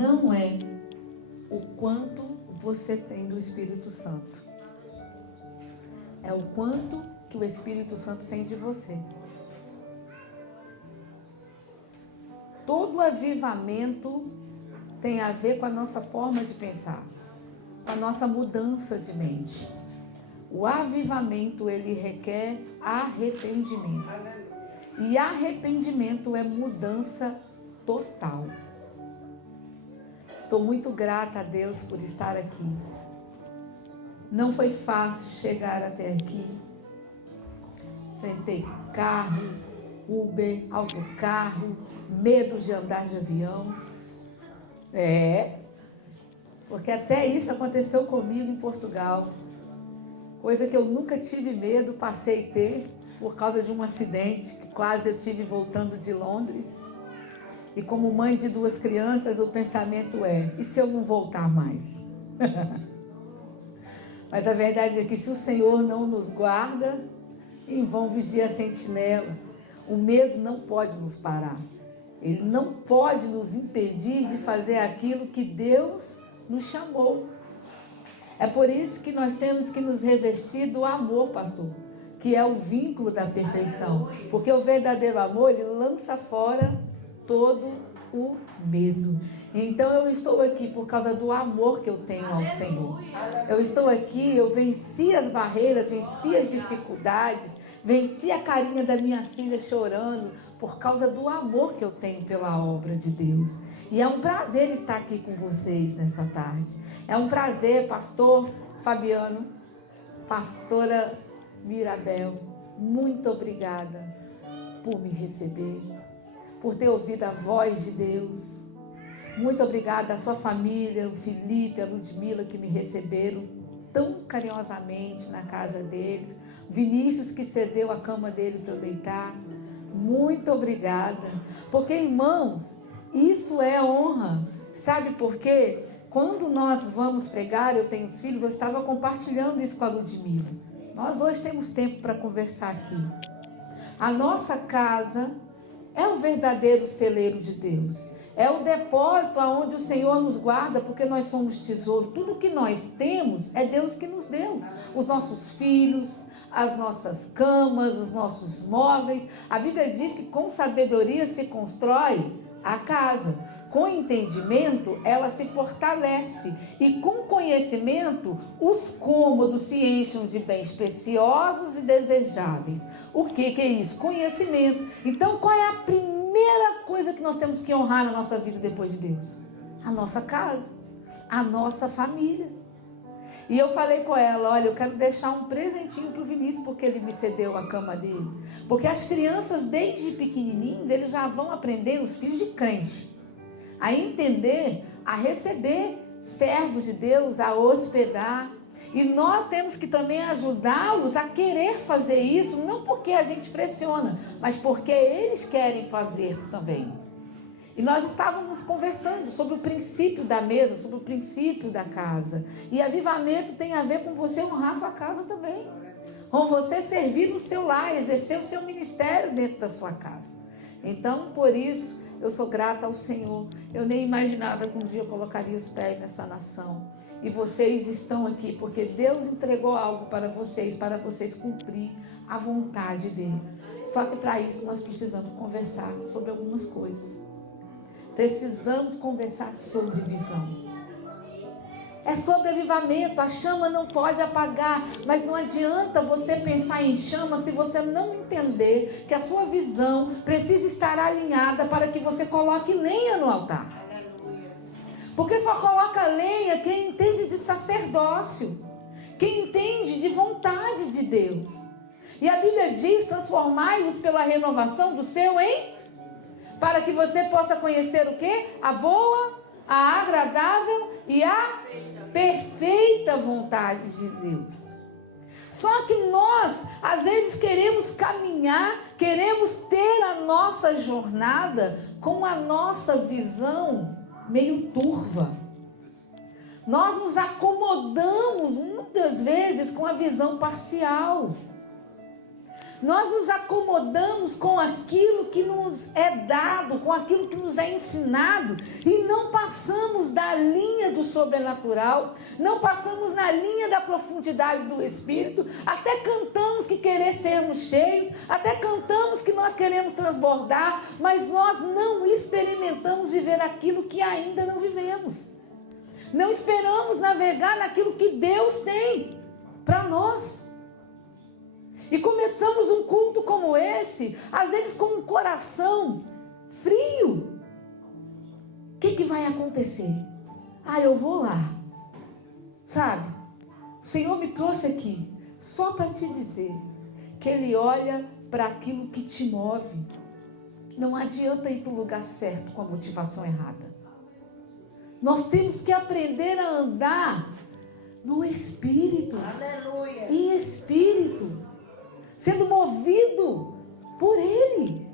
não é o quanto você tem do Espírito Santo. É o quanto que o Espírito Santo tem de você. Todo avivamento tem a ver com a nossa forma de pensar, com a nossa mudança de mente. O avivamento, ele requer arrependimento. E arrependimento é mudança total. Estou muito grata a Deus por estar aqui. Não foi fácil chegar até aqui. Enfrentei carro, Uber, autocarro, medo de andar de avião. Porque até isso aconteceu comigo em Portugal. Coisa que eu nunca tive medo, passei a ter por causa de um acidente que quase eu tive voltando de Londres. E como mãe de 2 crianças, o pensamento é: e se eu não voltar mais? Mas a verdade é que se o Senhor não nos guarda, em vão vigia a sentinela. O medo não pode nos parar. Ele não pode nos impedir de fazer aquilo que Deus nos chamou. É por isso que nós temos que nos revestir do amor, pastor, que é o vínculo da perfeição. Porque o verdadeiro amor, ele lança fora todo o medo. Então eu estou aqui por causa do amor que eu tenho ao Senhor. Eu estou aqui, eu venci as barreiras, venci as dificuldades, venci a carinha da minha filha chorando por causa do amor que eu tenho pela obra de Deus. E é um prazer estar aqui com vocês nesta tarde. É um prazer, pastor Fabiano, pastora Mirabel, muito obrigada por me receber, por ter ouvido a voz de Deus. Muito obrigada à sua família, o Felipe, a Ludmila, que me receberam tão carinhosamente na casa deles. Vinícius, que cedeu a cama dele para eu deitar. Muito obrigada. Porque, irmãos, isso é honra. Sabe por quê? Quando nós vamos pregar, eu tenho os filhos, eu estava compartilhando isso com a Ludmila. Nós hoje temos tempo para conversar aqui. A nossa casa é o verdadeiro celeiro de Deus. É o depósito onde o Senhor nos guarda, porque nós somos tesouro. Tudo que nós temos é Deus que nos deu. Os nossos filhos, as nossas camas, os nossos móveis. A Bíblia diz que com sabedoria se constrói a casa. Com entendimento, ela se fortalece. E com conhecimento, os cômodos se enchem de bens preciosos e desejáveis. O que é isso? Conhecimento. Então, qual é a primeira coisa que nós temos que honrar na nossa vida depois de Deus? A nossa casa, a nossa família. E eu falei com ela: olha, eu quero deixar um presentinho para o Vinícius, porque ele me cedeu a cama dele. Porque as crianças, desde pequenininhos, eles já vão aprender, os filhos de crente, a entender, a receber servos de Deus, a hospedar. E nós temos que também ajudá-los a querer fazer isso, não porque a gente pressiona, mas porque eles querem fazer também. E nós estávamos conversando sobre o princípio da mesa, sobre o princípio da casa. E avivamento tem a ver com você honrar sua casa também. Com você servir no seu lar, exercer o seu ministério dentro da sua casa. Então, por isso, eu sou grata ao Senhor. Eu nem imaginava que um dia eu colocaria os pés nessa nação. E vocês estão aqui porque Deus entregou algo para vocês cumprir a vontade dEle. Só que para isso nós precisamos conversar sobre algumas coisas. Precisamos conversar sobre visão. É sobre avivamento, a chama não pode apagar, mas não adianta você pensar em chama se você não entender que a sua visão precisa estar alinhada para que você coloque lenha no altar. Porque só coloca lenha quem entende de sacerdócio, quem entende de vontade de Deus. E a Bíblia diz: transformai-vos pela renovação do seu para que você possa conhecer o quê? A boa, a agradável e a perfeita vontade de Deus. Só que nós, às vezes, queremos caminhar, queremos ter a nossa jornada com a nossa visão meio turva. Nós nos acomodamos muitas vezes com a visão parcial. Nós nos acomodamos com aquilo que nos é dado, com aquilo que nos é ensinado, e não passamos da linha do sobrenatural, não passamos na linha da profundidade do Espírito. Até cantamos que querer sermos cheios, até cantamos que nós queremos transbordar, mas nós não experimentamos viver aquilo que ainda não vivemos. Não esperamos navegar naquilo que Deus tem para nós. E começamos um culto como esse, às vezes com um coração frio. O que vai acontecer? Eu vou lá. Sabe? O Senhor me trouxe aqui só para te dizer que Ele olha para aquilo que te move. Não adianta ir para o lugar certo com a motivação errada. Nós temos que aprender a andar no Espírito. Aleluia. Em Espírito. Sendo movido por Ele.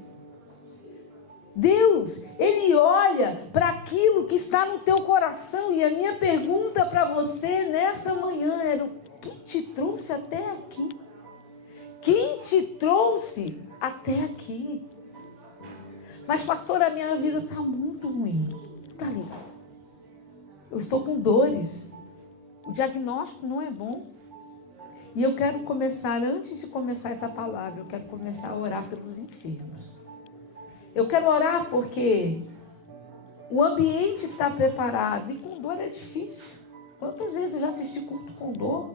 Deus, Ele olha para aquilo que está no teu coração. E a minha pergunta para você nesta manhã era: o que te trouxe até aqui? Quem te trouxe até aqui? Mas pastor, a minha vida está muito ruim. Está ali. Eu estou com dores. O diagnóstico não é bom. E eu quero começar, antes de começar essa palavra, eu quero começar a orar pelos enfermos. Eu quero orar porque o ambiente está preparado e com dor é difícil. Quantas vezes eu já assisti culto com dor?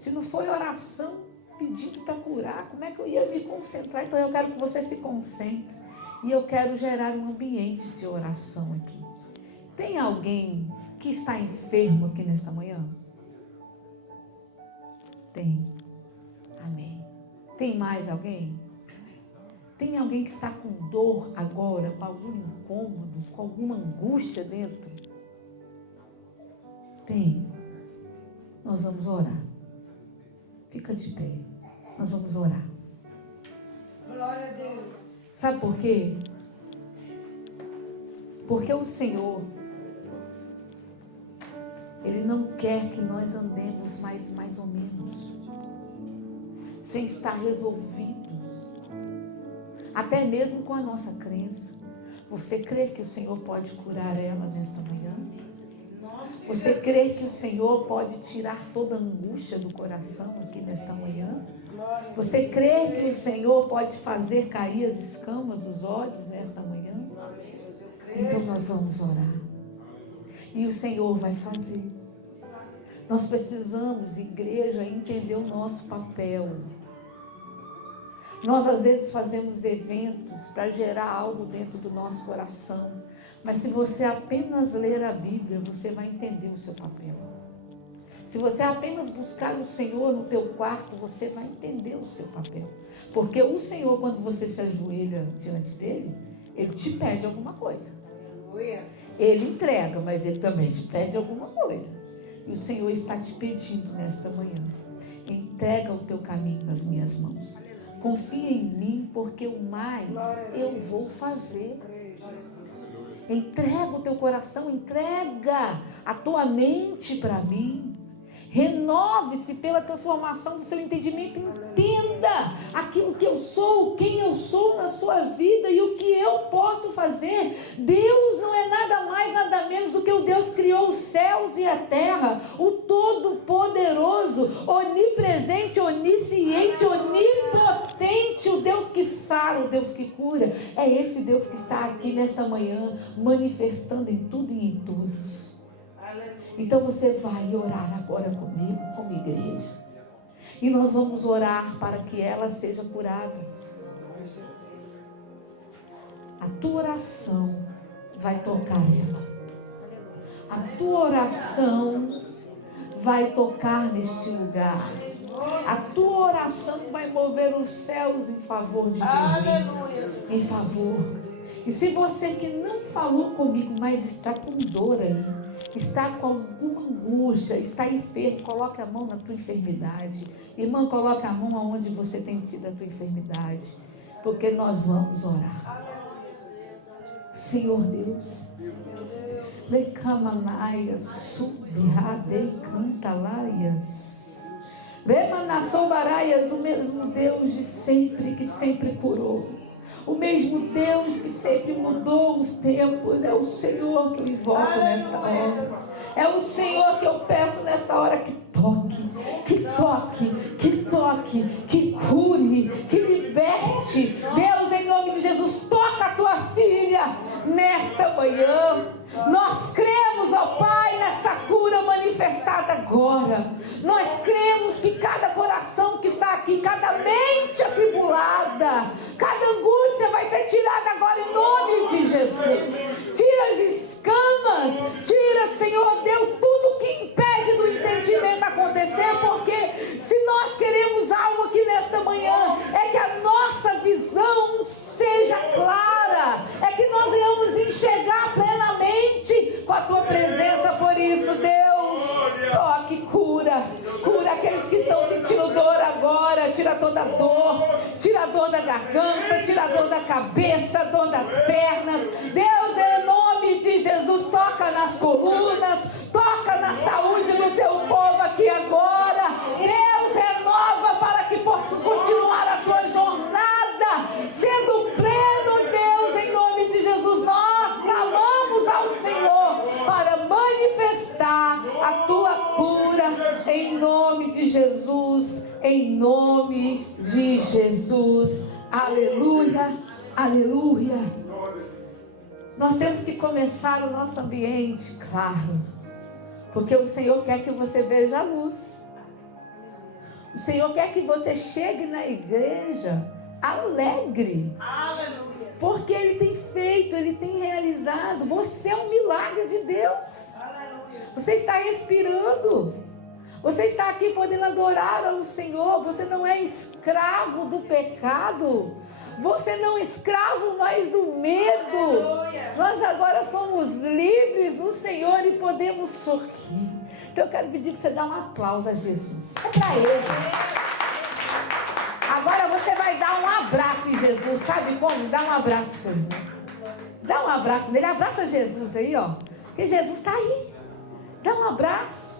Se não foi oração pedindo para curar, como é que eu ia me concentrar? Então eu quero que você se concentre e eu quero gerar um ambiente de oração aqui. Tem alguém que está enfermo aqui nesta manhã? Tem. Amém. Tem mais alguém? Tem alguém que está com dor agora, com algum incômodo, com alguma angústia dentro? Tem. Nós vamos orar. Fica de pé. Nós vamos orar. Glória a Deus. Sabe por quê? Porque o Senhor, Ele não quer que nós andemos mais ou menos, sem estar resolvidos, até mesmo com a nossa crença. Você crê que o Senhor pode curar ela nesta manhã? Você crê que o Senhor pode tirar toda a angústia do coração aqui nesta manhã? Você crê que o Senhor pode fazer cair as escamas dos olhos nesta manhã? Então nós vamos orar. E o Senhor vai fazer. Nós precisamos, igreja, entender o nosso papel. Nós às vezes fazemos eventos para gerar algo dentro do nosso coração. Mas se você apenas ler a Bíblia, você vai entender o seu papel. Se você apenas buscar o Senhor no teu quarto, você vai entender o seu papel. Porque o Senhor, quando você se ajoelha diante dele, Ele te pede alguma coisa. Ele entrega, mas Ele também te pede alguma coisa. E o Senhor está te pedindo nesta manhã: entrega o teu caminho nas minhas mãos. Confia em mim, porque o mais eu vou fazer. Entrega o teu coração, entrega a tua mente para mim. Renove-se pela transformação do seu entendimento. Entenda aquilo que eu sou, quem eu sou na sua vida e o que eu posso fazer. Deus não é nada mais, nada menos do que o Deus que criou os céus e a terra, o Todo-Poderoso, onipresente, onisciente, onipotente, o Deus que sara, o Deus que cura. É esse Deus que está aqui nesta manhã, manifestando em tudo e em todos. Então você vai orar agora comigo, como igreja. E nós vamos orar para que ela seja curada. A tua oração vai tocar ela. A tua oração vai tocar neste lugar. A tua oração vai mover os céus em favor de Deus. Em favor. E se você que não falou comigo, mas está com dor aí, está com alguma angústia, está enfermo, coloque a mão na tua enfermidade. Irmã, coloque a mão aonde você tem tido a tua enfermidade, porque nós vamos orar. Senhor Deus, Lecamanaias, Subiradei, Cantalaias, Remanassoubaraias, o mesmo Deus de sempre, que sempre curou. O mesmo Deus que sempre mudou os tempos. É o Senhor que eu invoco nesta hora. É o Senhor que eu peço nesta hora que toque, que toque, que toque, que cure, que liberte. Deus, em nome de Jesus, toca a tua filha nesta manhã. Nós cremos, ó Pai, nessa cura manifestada agora. Nós cremos que cada coração que está aqui, cada mente atribulada, cada angústia vai ser tirada agora em nome de Jesus. Tira as escamas, tira, Senhor Deus, tudo que impede do entendimento acontecer, porque se nós queremos algo aqui nesta manhã, é que a nossa visão seja clara, é que nós venhamos enxergar plenamente com a tua presença. Por isso, Deus, toque, cura aqueles que estão sentindo dor agora. Tira toda dor, tira a dor da garganta, tira a dor da cabeça, dor das pernas. Deus, em nome de Jesus, toca nas colunas, toca na saúde do teu povo aqui agora. Deus, renova para que possa continuar a tua jornada sendo plenos. Deus, em nome de Jesus, nós clamamos ao Senhor para manifestar a tua cura em nome de Jesus, em nome de Jesus. Aleluia, aleluia. Nós temos que começar o nosso ambiente, claro, porque o Senhor quer que você veja a luz. O Senhor quer que você chegue na igreja alegre. Aleluia. Porque Ele tem feito, Ele tem realizado. Você é um milagre de Deus. Aleluia. Você está respirando. Você está aqui podendo adorar ao Senhor. Você não é escravo do pecado. Você não é escravo mais do medo. Aleluia. Nós agora somos livres no Senhor e podemos sorrir. Então eu quero pedir para você dar um aplauso a Jesus. É para Ele. Agora você vai dar um abraço em Jesus. Sabe como? Dá um abraço, Senhor. Dá um abraço nele. Abraça Jesus aí, ó. Porque Jesus está aí. Dá um abraço.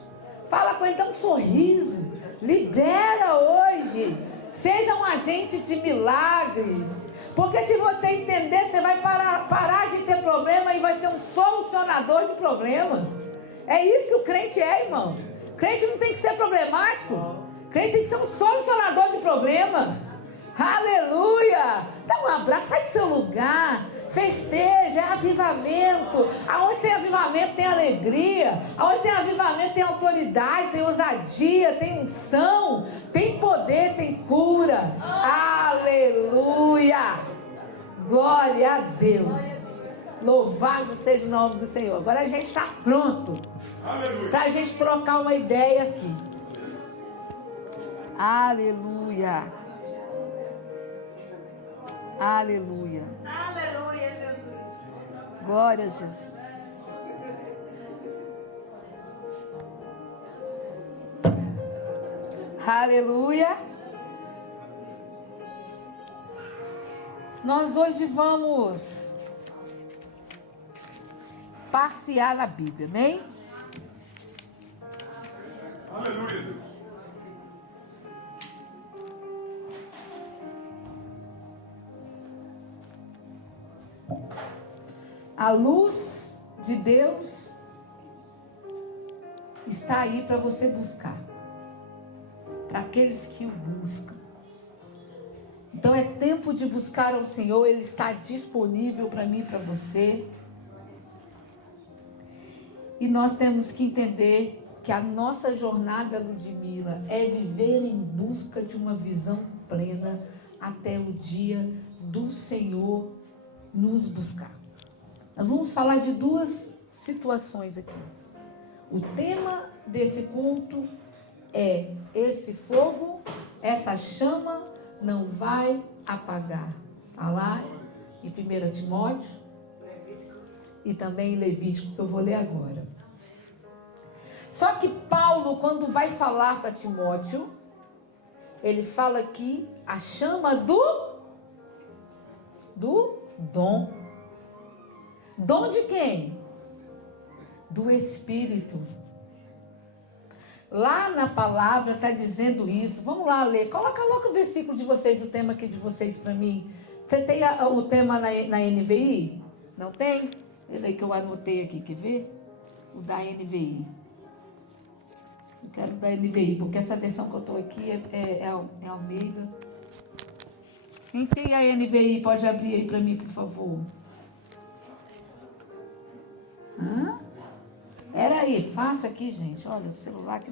Fala com ele, dá um sorriso. Libera hoje. Seja um agente de milagres. Porque se você entender, você vai parar de ter problema e vai ser um solucionador de problemas. É isso que o crente é, irmão. O crente não tem que ser problemático. Crente tem que ser um solucionador de problema. Aleluia! Dá um abraço, sai do seu lugar. Festeja, é avivamento. Aonde tem avivamento tem alegria. Aonde tem avivamento tem autoridade, tem ousadia, tem unção, tem poder, tem cura. Aleluia! Glória a Deus. Louvado seja o nome do Senhor. Agora a gente está pronto para a gente trocar uma ideia aqui. Aleluia. Aleluia. Aleluia, Jesus. Glória a Jesus. Aleluia. Nós hoje vamos passear na Bíblia, amém? Aleluia. A luz de Deus está aí para você buscar. Para aqueles que o buscam. Então é tempo de buscar ao Senhor. Ele está disponível para mim e para você. E nós temos que entender que a nossa jornada, Ludmila, é viver em busca de uma visão plena até o dia do Senhor nos buscar. Nós vamos falar de duas situações aqui. O tema desse culto é: esse fogo, essa chama não vai apagar. Está lá em 1 Timóteo e também em Levítico, que eu vou ler agora. Só que Paulo, quando vai falar para Timóteo, ele fala aqui a chama do dom. Dom de quem? Do Espírito. Lá na palavra está dizendo isso. Vamos lá ler. Coloca logo o versículo de vocês, o tema aqui de vocês para mim. Você tem o tema na NVI? Não tem? Peraí que eu anotei aqui, quer ver? O da NVI. Eu quero da NVI, porque essa versão que eu estou aqui é Almeida. Quem tem a NVI pode abrir aí para mim, por favor. Era aí, fácil aqui, gente. Olha, o celular aqui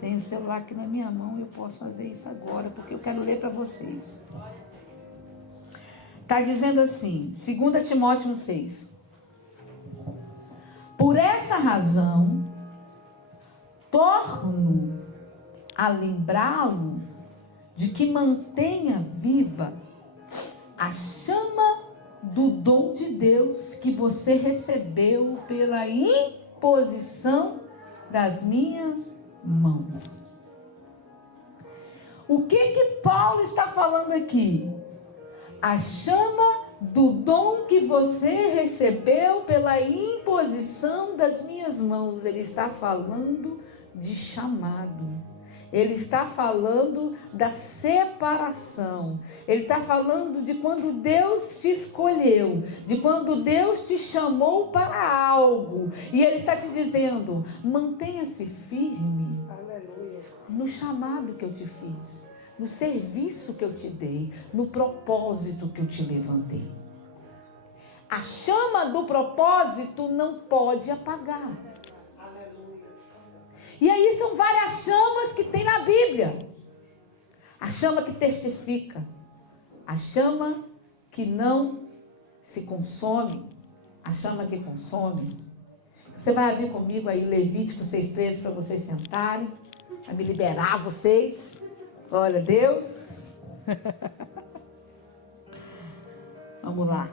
tem o celular aqui na minha mão e eu posso fazer isso agora, porque eu quero ler para vocês. Está dizendo assim, 2 Timóteo 1,6. Por essa razão, torno a lembrá-lo de que mantenha viva a chama do dom de Deus que você recebeu pela imposição das minhas mãos. O que Paulo está falando aqui? A chama do dom que você recebeu pela imposição das minhas mãos. Ele está falando de chamado. Ele está falando da separação. Ele está falando de quando Deus te escolheu, de quando Deus te chamou para algo. E Ele está te dizendo, mantenha-se firme. Aleluia. No chamado que eu te fiz, no serviço que eu te dei, no propósito que eu te levantei. A chama do propósito não pode apagar. E aí são várias chamas que tem na Bíblia. A chama que testifica. A chama que não se consome. A chama que consome. Você vai abrir comigo aí Levítico 6,13 para vocês sentarem. Para me liberar vocês. Glória a Deus. Vamos lá.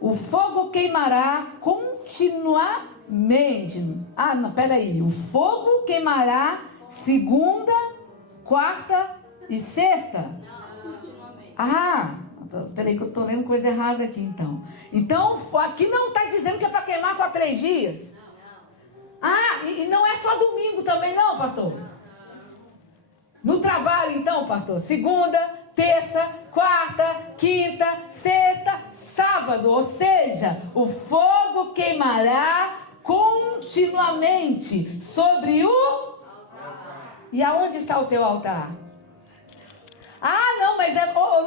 O fogo queimará continuamente. Não, peraí. O fogo queimará segunda, quarta e sexta? Não, continuamente. Peraí que eu estou lendo coisa errada aqui então. Então, aqui não está dizendo que é para queimar só 3 dias? Não. E não é só domingo também não, pastor? No trabalho então, pastor? Segunda, terça, quarta, quinta, sexta, sábado. Ou seja, o fogo queimará continuamente sobre o altar. E aonde está o teu altar? Não, mas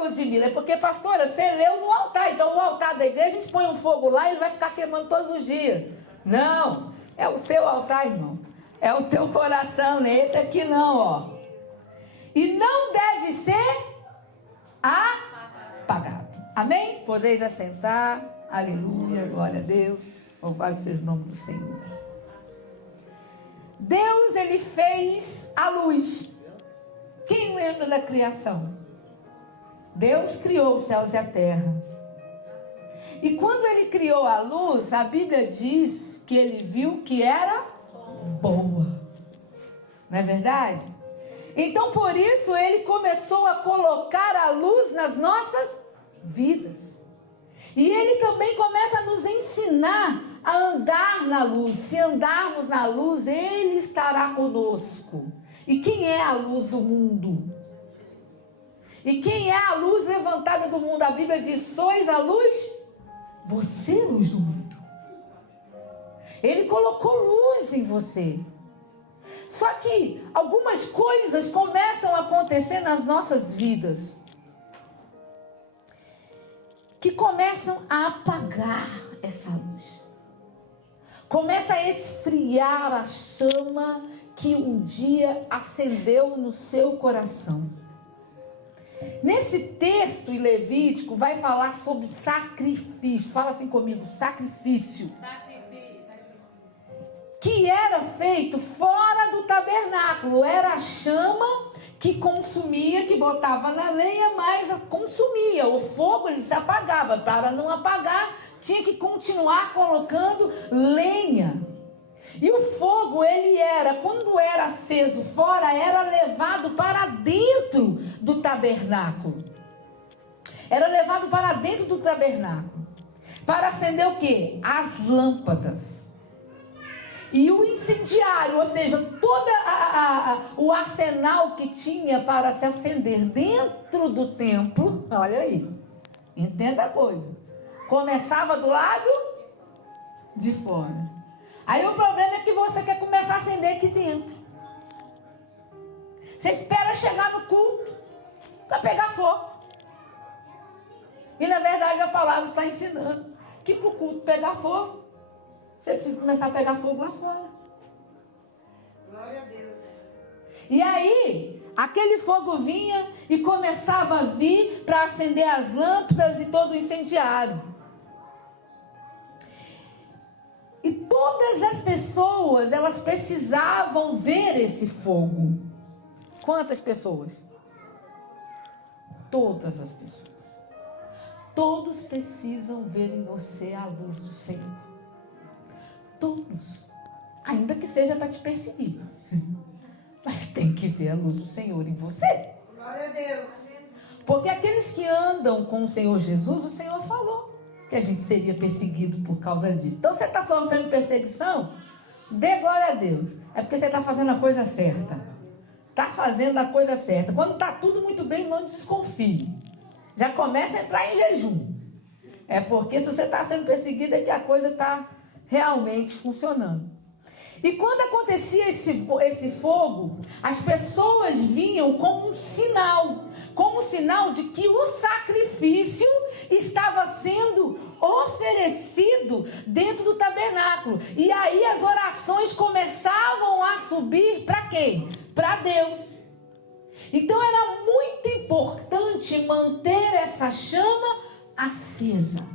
Ludmila, é porque, pastora, você leu no altar. Então, no altar da igreja, a gente põe um fogo lá e ele vai ficar queimando todos os dias. Não, é o seu altar, irmão. É o teu coração, né? Esse aqui não, ó. E não deve ser apagado. Amém? Podeis assentar. Aleluia, glória a Deus. Louvado seja o nome do Senhor. Deus, Ele fez a luz. Quem lembra da criação? Deus criou os céus e a terra. E quando Ele criou a luz, a Bíblia diz que Ele viu que era boa. Não é verdade? Então, por isso, Ele começou a colocar a luz nas nossas vidas. E Ele também começa a nos ensinar a andar na luz. Se andarmos na luz, Ele estará conosco. E quem é a luz do mundo? E quem é a luz levantada do mundo? A Bíblia diz, sois a luz? Você é a luz do mundo. Ele colocou luz em você. Só que algumas coisas começam a acontecer nas nossas vidas, que começam a apagar essa luz. Começa a esfriar a chama que um dia acendeu no seu coração. Nesse texto em Levítico vai falar sobre sacrifício. Fala assim comigo, sacrifício. Que era feito fora do tabernáculo. Era a chama que consumia, que botava na lenha, mas consumia. O fogo ele se apagava. Para não apagar, tinha que continuar colocando lenha. E o fogo, ele era, quando era aceso fora, era levado para dentro do tabernáculo. Era levado para dentro do tabernáculo. Para acender o quê? As lâmpadas. E o incendiário, ou seja, todo o arsenal que tinha para se acender dentro do templo, olha aí, entenda a coisa, começava do lado de fora. Aí o problema é que você quer começar a acender aqui dentro. Você espera chegar no culto para pegar fogo. E na verdade a palavra está ensinando que para o culto pegar fogo, você precisa começar a pegar fogo lá fora. Glória a Deus. E aí, aquele fogo vinha e começava a vir para acender as lâmpadas e todo o incendiário. E todas as pessoas, elas precisavam ver esse fogo. Quantas pessoas? Todas as pessoas. Todos precisam ver em você a luz do Senhor. Todos. Ainda que seja para te perseguir. Mas tem que ver a luz do Senhor em você. Glória a Deus. Porque aqueles que andam com o Senhor Jesus, o Senhor falou que a gente seria perseguido por causa disso. Então você está sofrendo perseguição? Dê glória a Deus. É porque você está fazendo a coisa certa. Está fazendo a coisa certa. Quando está tudo muito bem, não desconfie. Já começa a entrar em jejum. É porque se você está sendo perseguido é que a coisa está realmente funcionando. E quando acontecia esse fogo, as pessoas vinham como um sinal de que o sacrifício estava sendo oferecido dentro do tabernáculo. E aí as orações começavam a subir para quem? Para Deus. Então era muito importante manter essa chama acesa.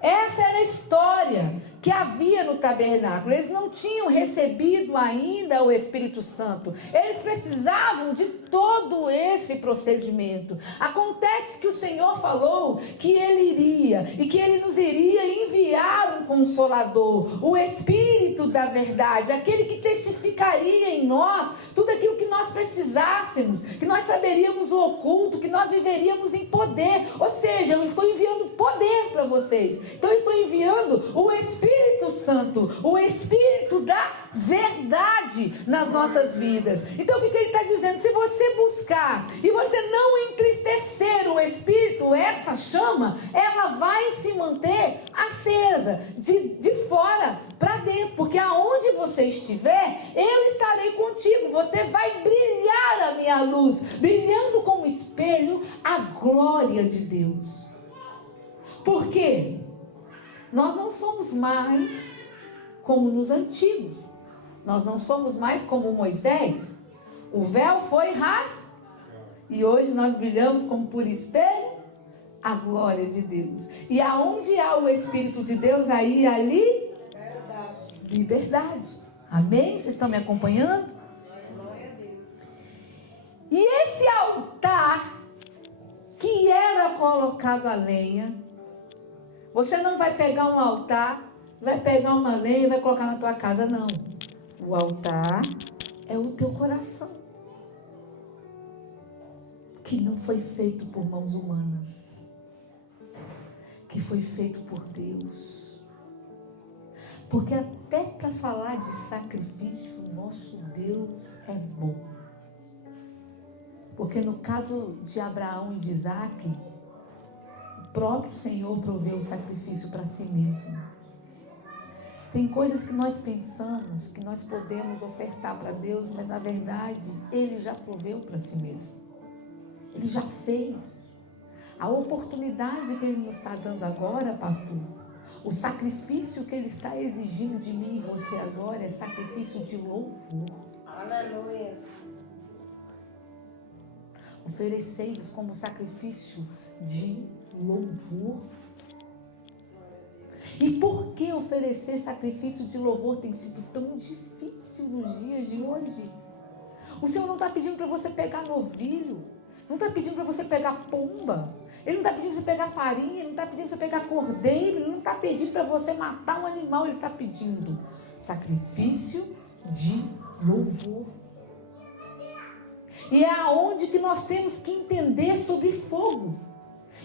Essa era a história que havia no tabernáculo. Eles não tinham recebido ainda o Espírito Santo. Eles precisavam de todo esse procedimento. Acontece que o Senhor falou que Ele iria e que Ele nos iria enviar um Consolador, o Espírito da verdade, aquele que testificaria em nós tudo aquilo que nós precisássemos, que nós saberíamos o oculto, que nós viveríamos em poder. Ou seja, eu estou enviando poder para vocês. Então eu estou enviando o Espírito Santo, o Espírito da verdade nas nossas vidas. Então o que ele está dizendo? Se você buscar e você não entristecer o Espírito, essa chama, ela vai se manter acesa, de fora para dentro, porque aonde você estiver, eu estarei contigo. Você vai brilhar a minha luz, brilhando como espelho a glória de Deus. Por quê? Nós não somos mais como nos antigos. Nós não somos mais como Moisés. O véu foi rasgado e hoje nós brilhamos como por espelho a glória de Deus. E aonde há o Espírito de Deus, aí ali liberdade. Amém? Vocês estão me acompanhando? Glória a Deus. E esse altar que era colocado a lenha, você não vai pegar um altar, vai pegar uma lenha e vai colocar na tua casa, não. O altar é o teu coração, que não foi feito por mãos humanas, que foi feito por Deus. Porque até para falar de sacrifício, nosso Deus é bom. Porque no caso de Abraão e de Isaac, o próprio Senhor proveu o sacrifício para si mesmo. Tem coisas que nós pensamos que nós podemos ofertar para Deus, mas na verdade Ele já proveu para si mesmo. Ele já fez. A oportunidade que Ele nos está dando agora, pastor, o sacrifício que Ele está exigindo de mim e você agora é sacrifício de louvor. Aleluia. Oferecei-vos como sacrifício de louvor. E por que oferecer sacrifício de louvor tem sido tão difícil nos dias de hoje? O Senhor não está pedindo para você pegar novilho, não está pedindo para você pegar pomba, Ele não está pedindo para você pegar farinha, Ele não está pedindo para você pegar cordeiro, Ele não está pedindo para você matar um animal, Ele está pedindo sacrifício de louvor. E é aonde que nós temos que entender sobre fogo.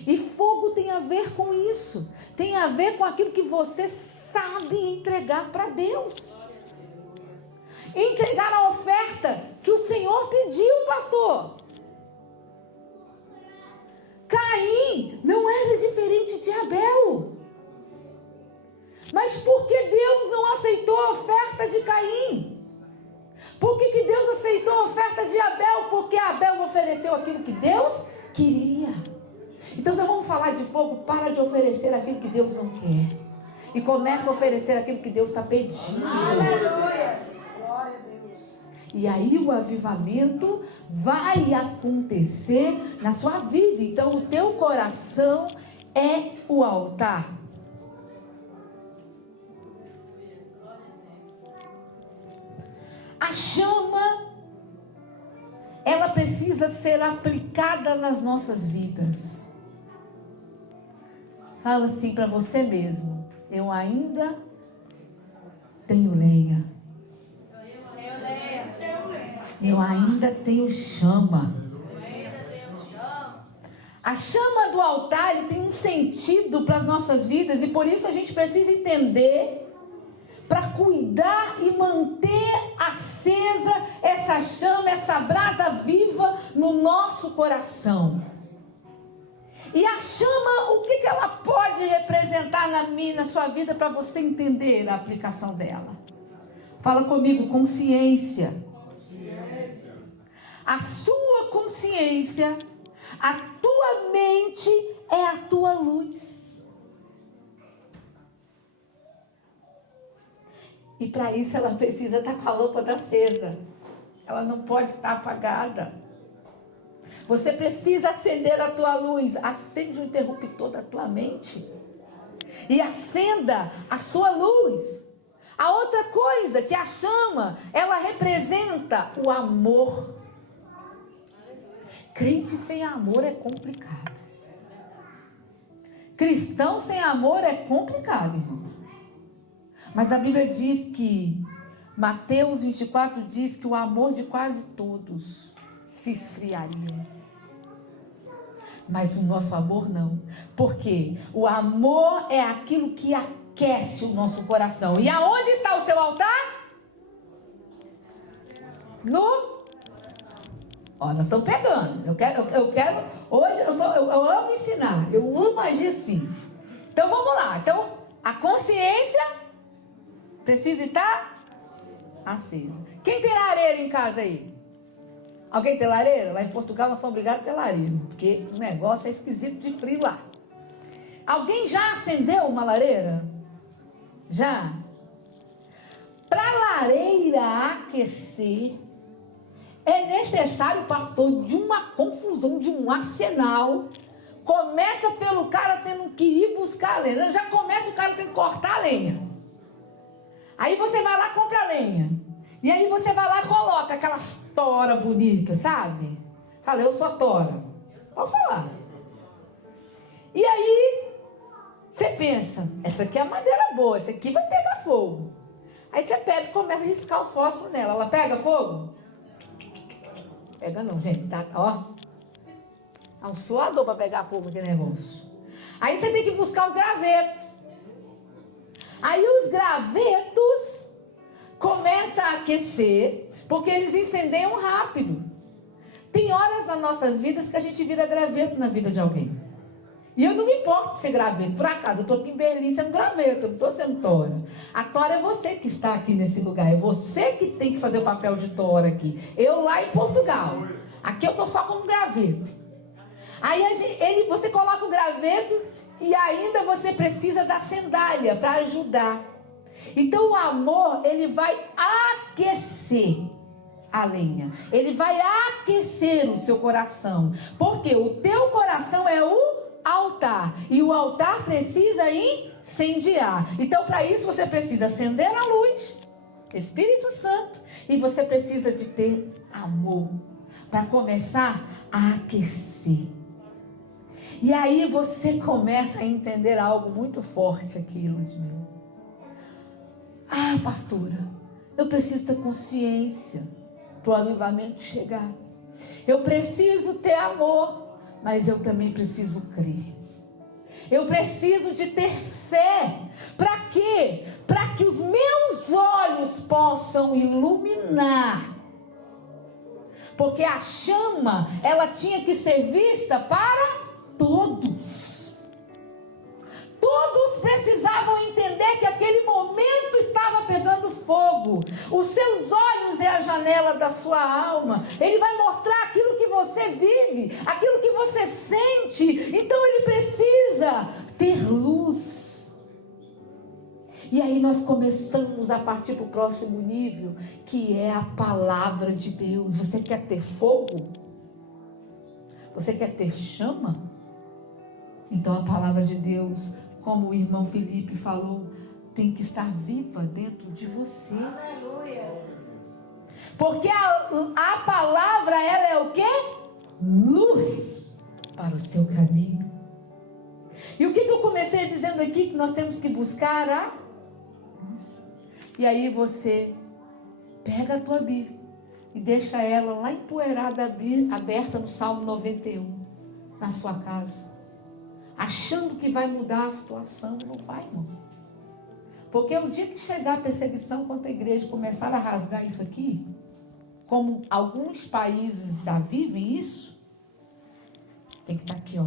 E fogo tem a ver com isso. Tem a ver com aquilo que você sabe entregar para Deus. Entregar a oferta que o Senhor pediu, pastor. Caim não era diferente de Abel. Mas por que Deus não aceitou a oferta de Caim? Por que Deus aceitou a oferta de Abel? Porque Abel ofereceu aquilo que Deus queria. Então, se vamos falar de fogo, para de oferecer aquilo que Deus não quer. E começa a oferecer aquilo que Deus está pedindo. Aleluia. Glória a Deus. E aí o avivamento vai acontecer na sua vida. Então, o teu coração é o altar. A chama, ela precisa ser aplicada nas nossas vidas. Fala assim para você mesmo: eu ainda tenho lenha. Eu ainda tenho chama. A chama do altar, ele tem um sentido para as nossas vidas, e por isso a gente precisa entender, para cuidar e manter acesa essa chama, essa brasa viva no nosso coração. E a chama, o que ela pode representar na sua vida, para você entender a aplicação dela? Fala comigo: consciência. A sua consciência, a tua mente é a tua luz. E para isso ela precisa estar com a lâmpada acesa. Ela não pode estar apagada. Você precisa acender a tua luz. Acende o interruptor da tua mente. E acenda a sua luz. A outra coisa que a chama, ela representa o amor. Crente sem amor é complicado. Cristão sem amor é complicado, irmãos. Mas a Bíblia diz que, Mateus 24 diz que o amor de quase todos se esfriaria. Mas o nosso amor não. Porque o amor é aquilo que aquece o nosso coração. E aonde está o seu altar? Nós estamos pegando. Eu quero. Hoje eu amo ensinar. Eu amo agir assim. Então vamos lá. Então, a consciência precisa estar acesa. Quem tem lareira em casa aí? Alguém tem lareira? Lá em Portugal nós somos obrigados a ter lareira, porque o negócio é esquisito de frio lá. Alguém já acendeu uma lareira? Já? Para a lareira aquecer, é necessário, pastor, de uma confusão, de um arsenal. Começa pelo cara tendo que ir buscar a lenha. Já começa o cara tendo que cortar a lenha. Aí você vai lá e compra a lenha. E aí você vai lá e coloca aquelas tora bonita, sabe? Fala: eu sou tora. Pode falar. E aí você pensa: essa aqui é a madeira boa, essa aqui vai pegar fogo. Aí você pega e começa a riscar o fósforo nela. Ela pega fogo? Pega não, gente. Tá, ó. É um suador para pegar fogo aquele negócio. Aí você tem que buscar os gravetos. Aí os gravetos começam a aquecer, porque eles incendeiam rápido. Tem horas nas nossas vidas que a gente vira graveto na vida de alguém. E eu não me importo de ser graveto. Por acaso, eu estou aqui em Berlim sendo graveto, eu não estou sendo tora. A tora é você que está aqui nesse lugar. É você que tem que fazer o papel de tora aqui. Eu lá em Portugal. Aqui eu estou só como graveto. Aí você coloca o graveto e ainda você precisa da sandália para ajudar. Então o amor, ele vai aquecer a lenha. Ele vai aquecer o seu coração. Porque o teu coração é o altar. E o altar precisa incendiar. Então para isso você precisa acender a luz, Espírito Santo. E você precisa de ter amor para começar a aquecer. E aí você começa a entender algo muito forte aqui, Ludmila. Ah, pastora, eu preciso ter consciência para o avivamento chegar. Eu preciso ter amor, mas eu também preciso crer. Eu preciso de ter fé. Para quê? vão iluminar. Porque a chama, ela tinha que ser vista para todos. Todos precisavam entender que aquele momento estava pegando fogo. Os seus olhos é a janela da sua alma. Ele vai mostrar aquilo que você vive, aquilo que você sente. Então ele precisa ter luz. E aí nós começamos a partir para o próximo nível, que é a palavra de Deus. Você quer ter fogo? Você quer ter chama? Então a palavra de Deus, como o irmão Felipe falou, tem que estar viva dentro de você. Aleluias. Porque a palavra, ela é o quê? Luz para o seu caminho. E o que eu comecei dizendo aqui? Que nós temos que buscar a luz. E aí você pega a tua Bíblia e deixa ela lá empoeirada, aberta no Salmo 91, na sua casa. Achando que vai mudar a situação, não vai, não. Porque o dia que chegar a perseguição contra a igreja, começar a rasgar isso aqui, como alguns países já vivem isso, tem que estar aqui, ó,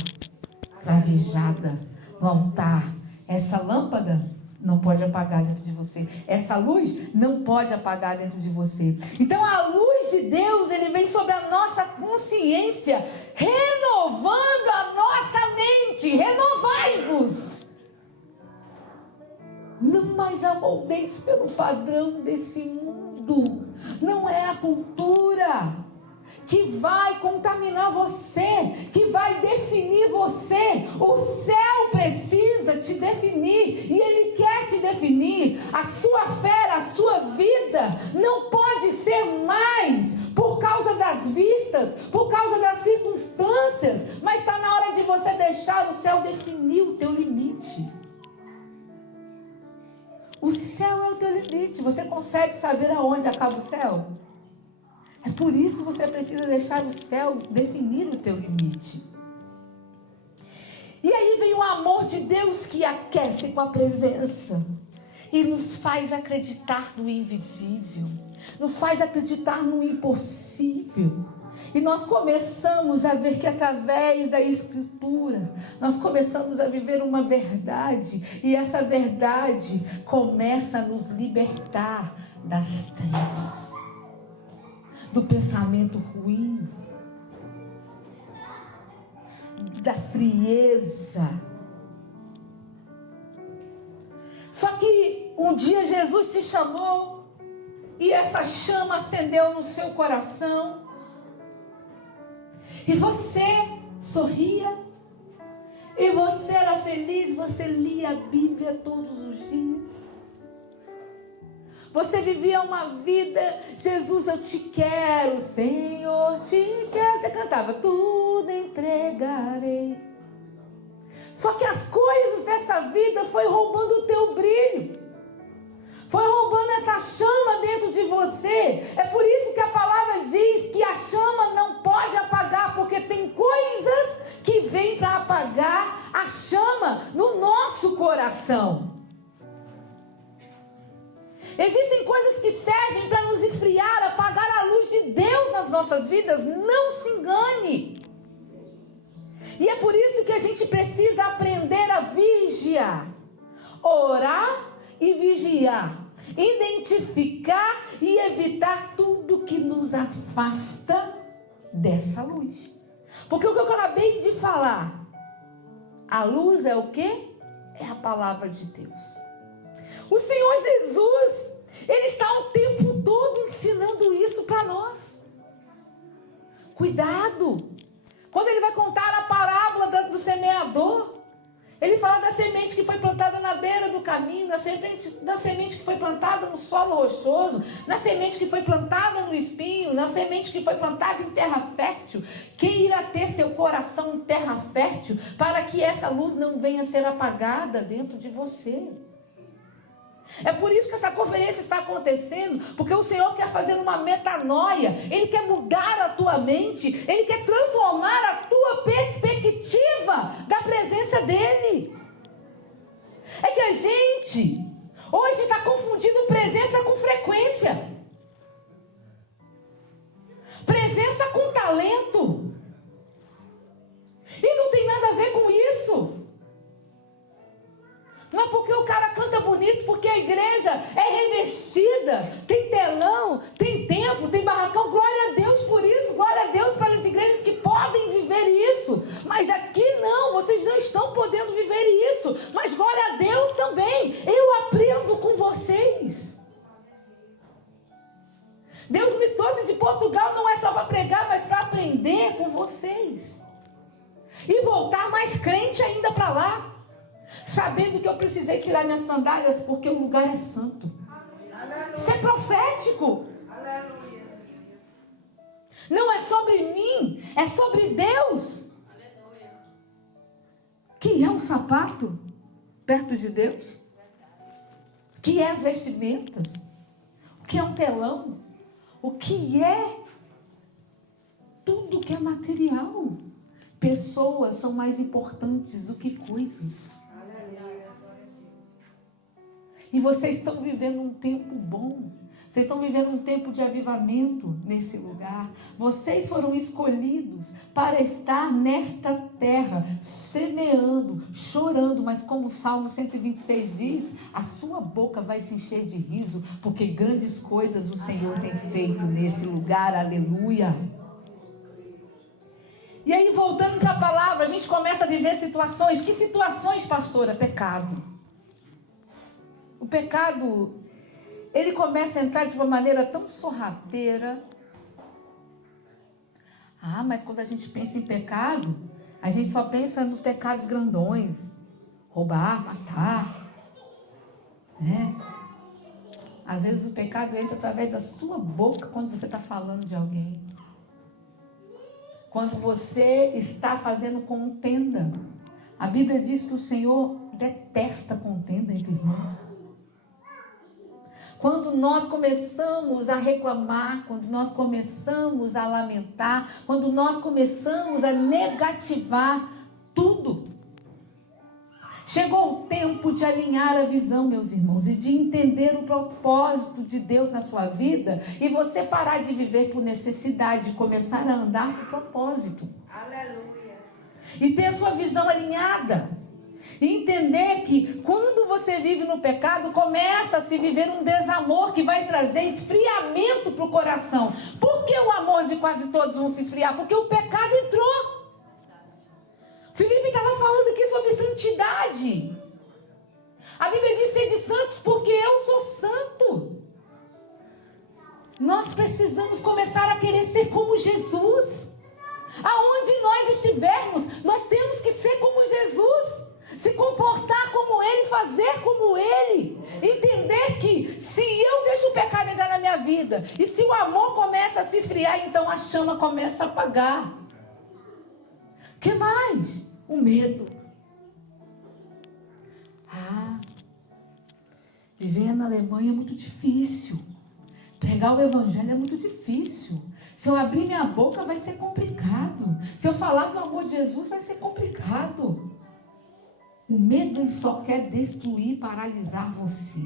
cravejada no altar. Essa lâmpada não pode apagar dentro de você. Essa luz não pode apagar dentro de você. Então a luz de Deus, ele vem sobre a nossa consciência, renovando a nossa mente. Renovai-vos. Não mais amoldeis pelo padrão desse mundo. Não é a cultura que vai contaminar você, que vai definir você. O céu precisa te definir, e ele quer te definir. A sua fé, a sua vida não pode ser mais por causa das vistas, por causa das circunstâncias, mas está na hora de você deixar o céu definir o teu limite. O céu é o teu limite. Você consegue saber aonde acaba o céu? É por isso que você precisa deixar o céu definir o teu limite. E aí vem o amor de Deus que aquece com a presença e nos faz acreditar no invisível, nos faz acreditar no impossível. E nós começamos a ver que através da Escritura, nós começamos a viver uma verdade, e essa verdade começa a nos libertar das trevas, do pensamento ruim, da frieza. Só que um dia Jesus te chamou e essa chama acendeu no seu coração e você sorria e você era feliz, você lia a Bíblia todos os dias. Você vivia uma vida, Jesus, eu te quero, Senhor, te quero. Você cantava, tudo entregarei. Só que as coisas dessa vida foi roubando o teu brilho. Foi roubando essa chama dentro de você. É por isso que a palavra diz que a chama não pode apagar, porque tem coisas que vêm para apagar a chama no nosso coração. Existem coisas que servem para nos esfriar, apagar a luz de Deus nas nossas vidas. Não se engane. E é por isso que a gente precisa aprender a vigiar, orar e vigiar, identificar e evitar tudo que nos afasta dessa luz. Porque o que eu acabei de falar, a luz é o quê? É a palavra de Deus. O Senhor Jesus, Ele está o tempo todo ensinando isso para nós. Cuidado. Quando Ele vai contar a parábola do semeador, Ele fala da semente que foi plantada na beira do caminho, da semente que foi plantada no solo rochoso, na semente que foi plantada no espinho, na semente que foi plantada em terra fértil. Queira ter teu coração em terra fértil, para que essa luz não venha a ser apagada dentro de você. É por isso que essa conferência está acontecendo, porque o Senhor quer fazer uma metanoia, Ele quer mudar a tua mente, Ele quer transformar a tua perspectiva da presença dEle. É que a gente hoje está confundindo presença com frequência. é porque o cara canta bonito, porque a igreja é revestida, tem telão, tem templo, tem barracão. Glória a Deus por isso, glória a Deus pelas igrejas que podem viver isso. Mas aqui não, vocês não estão podendo viver isso. Mas glória a Deus também, eu aprendo com vocês. Deus me trouxe de Portugal não é só para pregar, mas para aprender com vocês. E voltar mais crente ainda para lá. Sabendo que eu precisei tirar minhas sandálias porque o lugar é santo. Aleluia. Isso é profético. Aleluia. Não é sobre mim, é sobre Deus. Que é um sapato perto de Deus? Que é as vestimentas? O que é um telão? O que é tudo que é material? Pessoas são mais importantes do que coisas. E vocês estão vivendo um tempo bom. Vocês estão vivendo um tempo de avivamento nesse lugar. Vocês foram escolhidos para estar nesta terra, semeando, chorando. Mas como o Salmo 126 diz, a sua boca vai se encher de riso, porque grandes coisas o Senhor tem feito nesse lugar. Aleluia. E aí, voltando para a palavra, a gente começa a viver situações. Que situações, pastora? Pecado. O pecado, ele começa a entrar de uma maneira tão sorrateira. Ah, mas quando a gente pensa em pecado, a gente só pensa nos pecados grandões. Roubar, matar. Né? Às vezes o pecado entra através da sua boca quando você está falando de alguém. Quando você está fazendo contenda. A Bíblia diz que o Senhor detesta contenda entre irmãos. Quando nós começamos a reclamar, quando nós começamos a lamentar, quando nós começamos a negativar tudo. Chegou o tempo de alinhar a visão, meus irmãos, e de entender o propósito de Deus na sua vida, e você parar de viver por necessidade, e começar a andar por propósito. Aleluia. E ter a sua visão alinhada. E entender que quando você vive no pecado, começa a se viver um desamor que vai trazer esfriamento para o coração. Por que o amor de quase todos vão se esfriar? Porque o pecado entrou. Felipe estava falando aqui sobre santidade. A Bíblia diz: sede santos porque eu sou santo. Nós precisamos começar a querer ser como Jesus. Aonde nós estivermos, nós temos que ser como Jesus. Se comportar como Ele, fazer como Ele. Entender que se eu deixo o pecado entrar na minha vida, e se o amor começa a se esfriar, então a chama começa a apagar. O que mais? O medo. Viver na Alemanha é muito difícil. Pregar o Evangelho é muito difícil. Se eu abrir minha boca vai ser complicado. Se eu falar do amor de Jesus vai ser complicado. O medo, ele só quer destruir, paralisar você.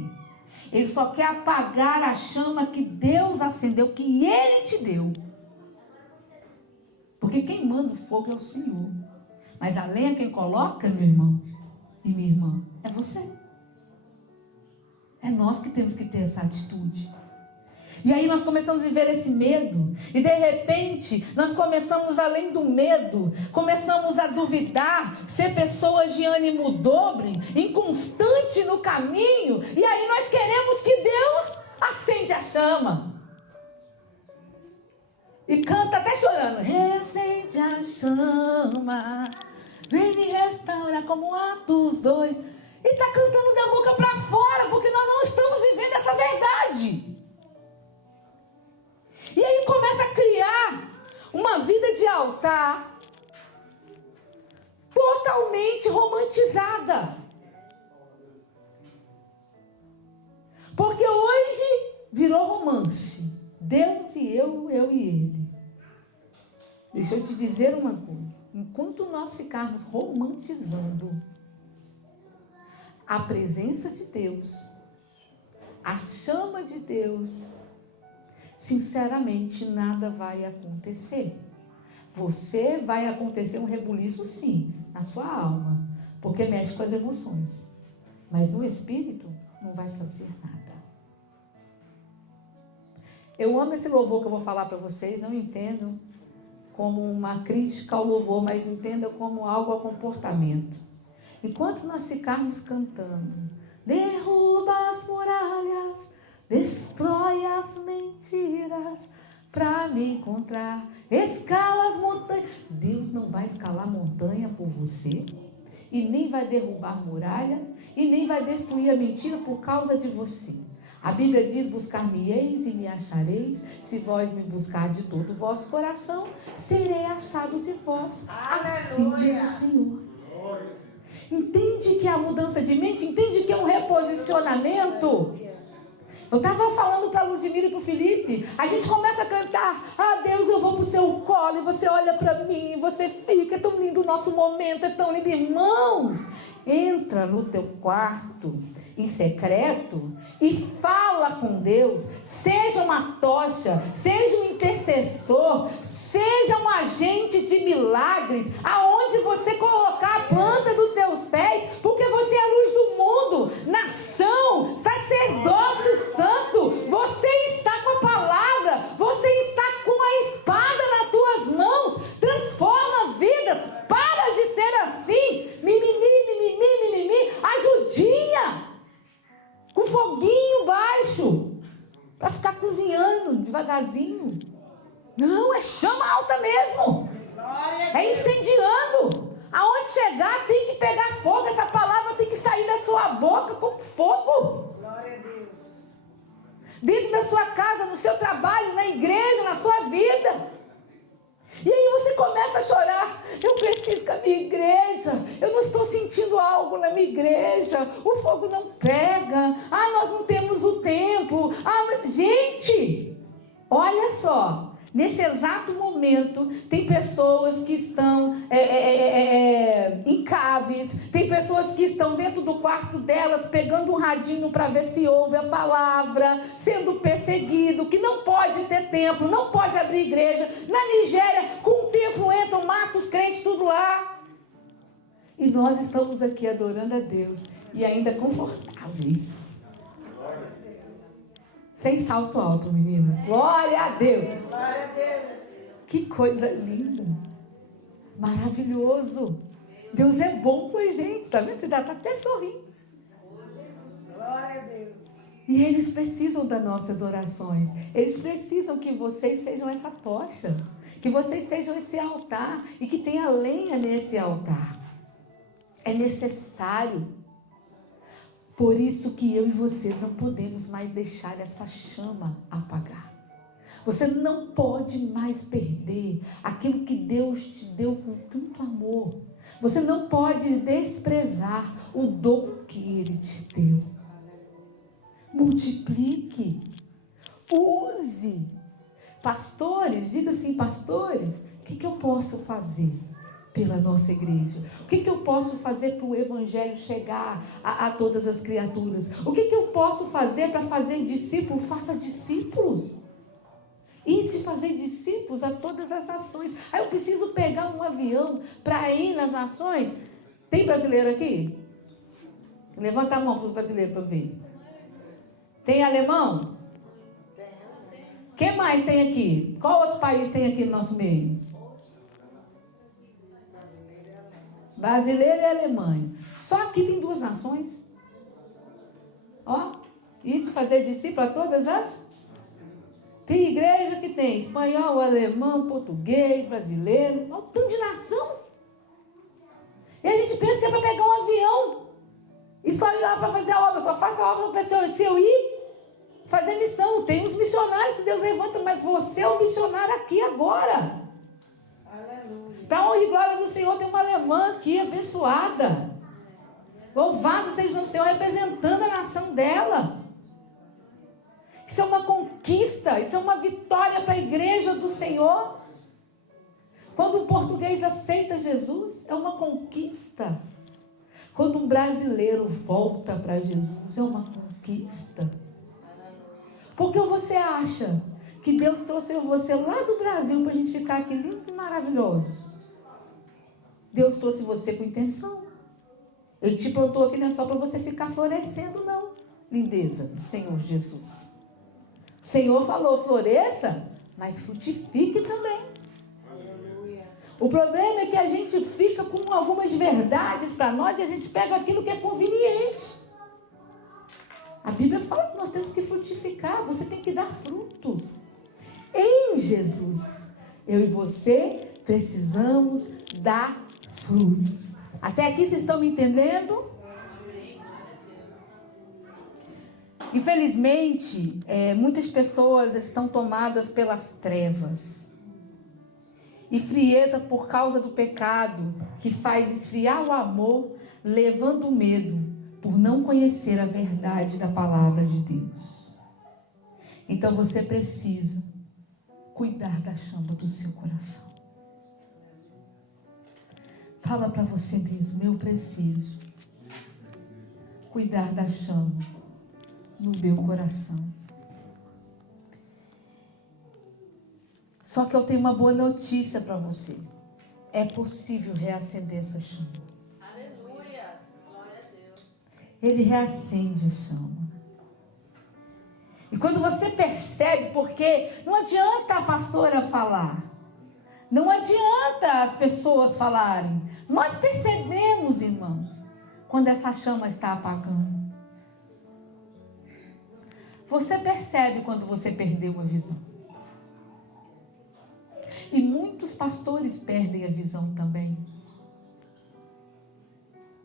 Ele só quer apagar a chama que Deus acendeu, que Ele te deu. Porque quem manda o fogo é o Senhor. Mas a lenha quem coloca, meu irmão e minha irmã, é você. É nós que temos que ter essa atitude. E aí nós começamos a viver esse medo. E de repente, nós começamos, além do medo, começamos a duvidar, ser pessoas de ânimo dobre, inconstante no caminho. E aí nós queremos que Deus acende a chama. E canta até chorando: reacende a chama, vem me restaurar como Atos 2. E está cantando da boca para fora, porque nós não estamos vivendo essa verdade. E aí começa a criar uma vida de altar totalmente romantizada. Porque hoje virou romance. Deus e eu e ele. Deixa eu te dizer uma coisa. Enquanto nós ficarmos romantizando a presença de Deus, a chama de Deus, sinceramente, nada vai acontecer. Vai acontecer um rebuliço, sim, na sua alma, porque mexe com as emoções. Mas no espírito não vai fazer nada. Eu amo esse louvor que eu vou falar para vocês, não entendo como uma crítica ao louvor, mas entenda como algo ao comportamento. Enquanto nós ficarmos cantando, derruba as muralhas, destrói as mentiras, para me encontrar, escala as montanhas. Deus não vai escalar montanha por você, e nem vai derrubar muralha, e nem vai destruir a mentira por causa de você. A Bíblia diz, buscar-me-eis e me achareis, se vós me buscar de todo o vosso coração, serei achado de vós. Assim diz o Senhor. Entende que é a mudança de mente? Entende que é um reposicionamento? Eu estava falando para a Ludmila e para o Felipe, a gente começa a cantar, ah Deus, eu vou para o seu colo, e você olha para mim, e você fica, é tão lindo o nosso momento, é tão lindo. Irmãos, entra no teu quarto, em secreto, e fala com Deus, seja uma tocha, seja um intercessor, seja um agente de milagres, aonde você colocar a planta dos teus pés, porque você é a luz do mundo, nação, sacerdócio santo, você está com a palavra, você está com a espada nas tuas mãos, transforma vidas, para de ser assim, mimimi, ajudinha, com foguinho baixo, para ficar cozinhando devagarzinho. Não, é chama alta mesmo, é incendiando. Aonde chegar tem que pegar fogo, essa palavra tem que sair da sua boca com fogo. Glória a Deus. Dentro da sua casa, no seu trabalho, na igreja, na sua vida. E aí você começa a chorar, eu preciso que a minha igreja, eu não estou sentindo algo na minha igreja, o fogo não pega, nós não temos o tempo, gente, olha só, nesse exato momento, tem pessoas que estão em caves, tem pessoas que estão dentro do quarto delas, pegando um radinho para ver se ouve a palavra, sendo perseguido, que não pode ter templo, não pode abrir igreja. Na Nigéria, com o templo entram, matam os crentes tudo lá. E nós estamos aqui adorando a Deus, e ainda confortáveis. Sem salto alto, meninas. Glória a Deus. Glória a Deus. Que coisa linda. Maravilhoso. Deus é bom com a gente. Tá vendo? Você já está até sorrindo. Glória a Deus. E eles precisam das nossas orações. Eles precisam que vocês sejam essa tocha. Que vocês sejam esse altar. E que tenha lenha nesse altar. É necessário. Por isso que eu e você não podemos mais deixar essa chama apagar. Você não pode mais perder aquilo que Deus te deu com tanto amor. Você não pode desprezar o dom que Ele te deu. Multiplique. Use. Pastores, diga assim, pastores, o que eu posso fazer pela nossa igreja? O que eu posso fazer para o evangelho chegar a todas as criaturas? O que eu posso fazer para fazer discípulos? Faça discípulos. E de fazer discípulos a todas as nações. Aí eu preciso pegar um avião para ir nas nações. Tem brasileiro aqui? Levanta a mão para os brasileiros para ver. Tem alemão? Quem mais tem aqui? Qual outro país tem aqui no nosso meio? Brasileiro e Alemanha. Só aqui tem 2 nações. Ó, e de fazer discípulo a todas as... Tem igreja que tem espanhol, alemão, português, brasileiro, um tanto de nação. E a gente pensa que é para pegar um avião e só ir lá para fazer a obra. Só faça a obra se eu ir fazer missão. Tem os missionários que Deus levanta, mas você é o missionário aqui agora. Aleluia. Para honra e glória do Senhor, tem uma alemã aqui, abençoada. Louvado seja o nome do Senhor, representando a nação dela. Isso é uma conquista, isso é uma vitória para a igreja do Senhor. Quando um português aceita Jesus, é uma conquista. Quando um brasileiro volta para Jesus, é uma conquista. Por que você acha que Deus trouxe você lá do Brasil para a gente ficar aqui lindos e maravilhosos? Deus trouxe você com intenção. Ele te plantou aqui não é só para você ficar florescendo, não. Lindeza do Senhor Jesus. O Senhor falou, floresça, mas frutifique também. Aleluia. O problema é que a gente fica com algumas verdades para nós e a gente pega aquilo que é conveniente. A Bíblia fala que nós temos que frutificar, você tem que dar frutos. Em Jesus, eu e você precisamos dar frutos. Até aqui vocês estão me entendendo? Infelizmente, muitas pessoas estão tomadas pelas trevas. E frieza por causa do pecado, que faz esfriar o amor, levando o medo, por não conhecer a verdade da palavra de Deus. Então você precisa cuidar da chama do seu coração. Fala para você mesmo, eu preciso cuidar da chama no meu coração. Só que eu tenho uma boa notícia para você. É possível reacender essa chama. Aleluia! Glória a Deus. Ele reacende a chama. E quando você percebe, porque não adianta a pastora falar, não adianta as pessoas falarem, nós percebemos, irmãos, quando essa chama está apagando. Você percebe quando você perdeu a visão. E muitos pastores perdem a visão também,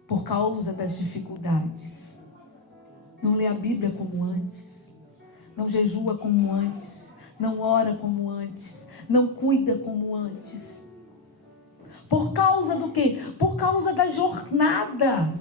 por causa das dificuldades. Não lê a Bíblia como antes, não jejua como antes, não ora como antes, não cuida como antes. Por causa do quê? Por causa da jornada.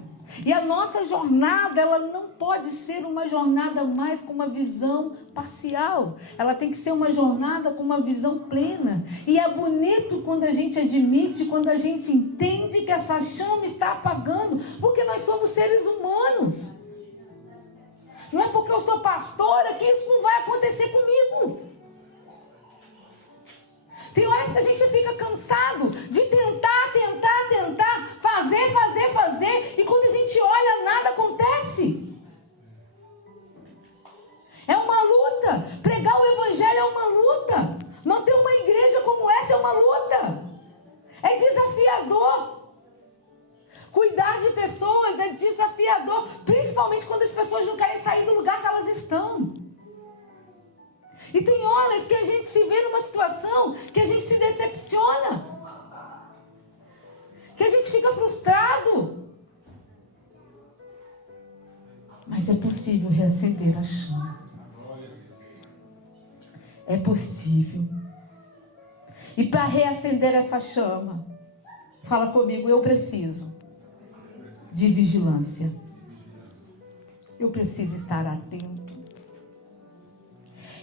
E a nossa jornada, ela não pode ser uma jornada mais com uma visão parcial. Ela tem que ser uma jornada com uma visão plena. E é bonito quando a gente admite, quando a gente entende que essa chama está apagando, porque nós somos seres humanos. Não é porque eu sou pastora que isso não vai acontecer comigo. Tem horas que a gente fica cansado de tentar, fazer, e quando a gente olha, nada acontece. É uma luta. Pregar o evangelho é uma luta. Manter uma igreja como essa é uma luta. É desafiador. Cuidar de pessoas é desafiador, principalmente quando as pessoas não querem sair do lugar que elas estão. E tem horas que a gente se vê numa situação que a gente se decepciona, que a gente fica frustrado. Mas é possível reacender a chama. É possível. E para reacender essa chama, fala comigo, eu preciso de vigilância. Eu preciso estar atento.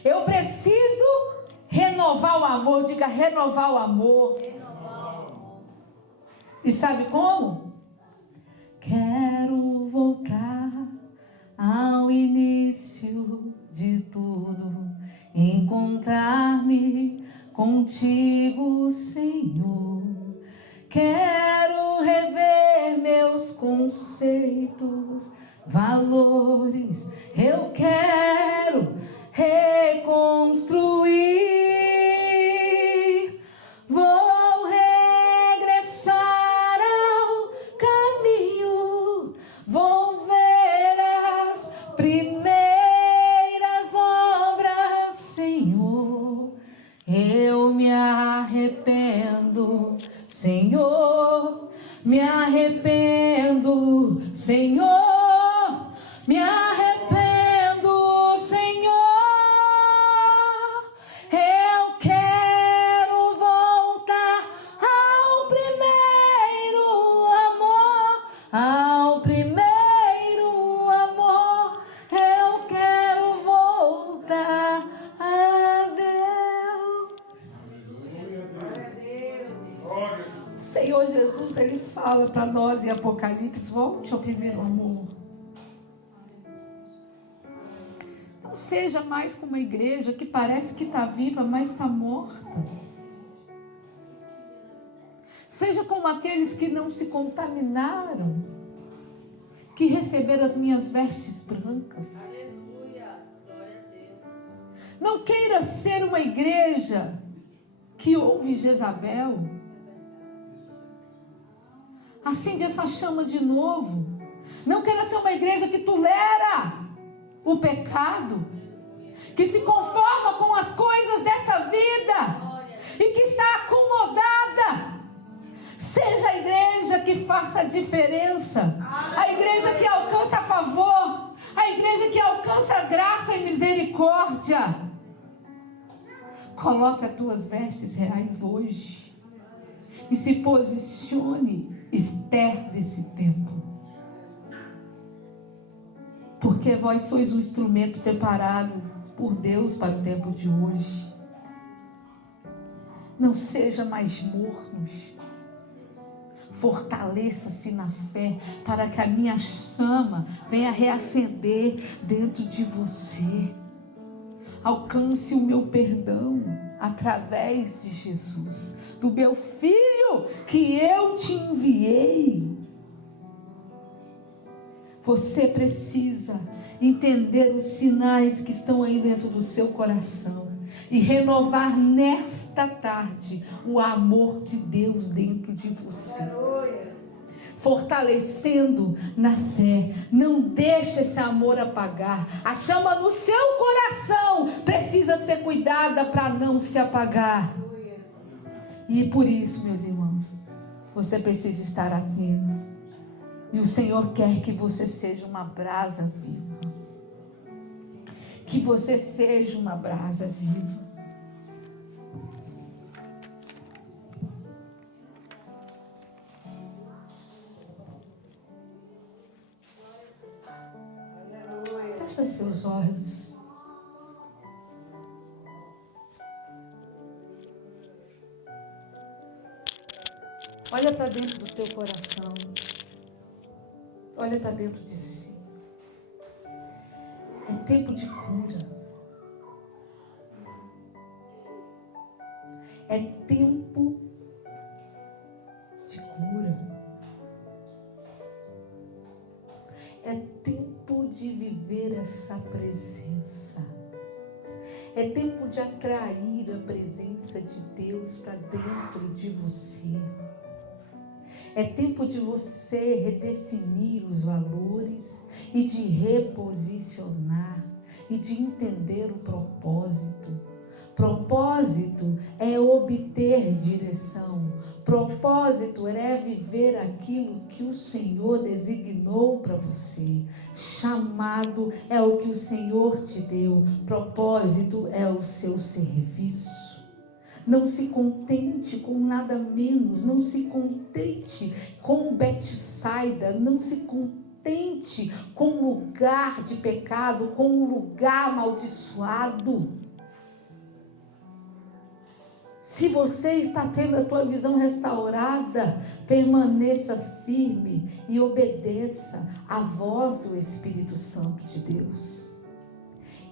Eu preciso renovar o amor. Diga, renovar o amor. E sabe como? Quero voltar ao início de tudo, encontrar-me contigo, Senhor. Quero rever meus conceitos, valores. Eu quero reconstruir. Vou regressar ao caminho. Vou ver as primeiras obras, Senhor. Eu me arrependo, Senhor. Me arrependo, Senhor. Me arrependo, Senhor. Eu quero voltar ao primeiro amor, ao primeiro amor. Eu quero voltar a Deus. Glória a Deus. O Senhor Jesus, Ele fala para nós em Apocalipse, volte ao primeiro amor. Não seja mais como uma igreja que parece que está viva, mas está morta. Seja como aqueles que não se contaminaram que receber as minhas vestes brancas. Aleluia. Glória a Deus. Não queira ser uma igreja que ouve Jezabel. Acende essa chama de novo. Não queira ser uma igreja que tolera o pecado, que se conforma com as coisas dessa vida e que está acomodada. Seja a igreja que faça a diferença, a igreja que alcança favor, a igreja que alcança graça e misericórdia. Coloque as tuas vestes reais hoje e se posicione Esther desse tempo. Porque vós sois um instrumento preparado por Deus para o tempo de hoje. Não seja mais mornos. Fortaleça-se na fé para que a minha chama venha reacender dentro de você. Alcance o meu perdão através de Jesus, do meu Filho que eu te enviei. Você precisa entender os sinais que estão aí dentro do seu coração e renovar nesta tarde o amor de Deus dentro de você. Fortalecendo na fé. Não deixe esse amor apagar. A chama no seu coração precisa ser cuidada para não se apagar. E por isso, meus irmãos, você precisa estar atento. E o Senhor quer que você seja uma brasa viva. Que você seja uma brasa viva. Fecha seus olhos. Olha para dentro do teu coração. Olha para dentro de si. É tempo de cura. É tempo de cura. É tempo de viver essa presença. É tempo de atrair a presença de Deus para dentro de você. É tempo de você redefinir os valores e de reposicionar e de entender o propósito. Propósito é obter direção. Propósito é viver aquilo que o Senhor designou para você. Chamado é o que o Senhor te deu. Propósito é o seu serviço. Não se contente com nada menos. Não se contente com Betsaida. Não se contente com um lugar de pecado, com um lugar amaldiçoado. Se você está tendo a tua visão restaurada, permaneça firme e obedeça à voz do Espírito Santo de Deus.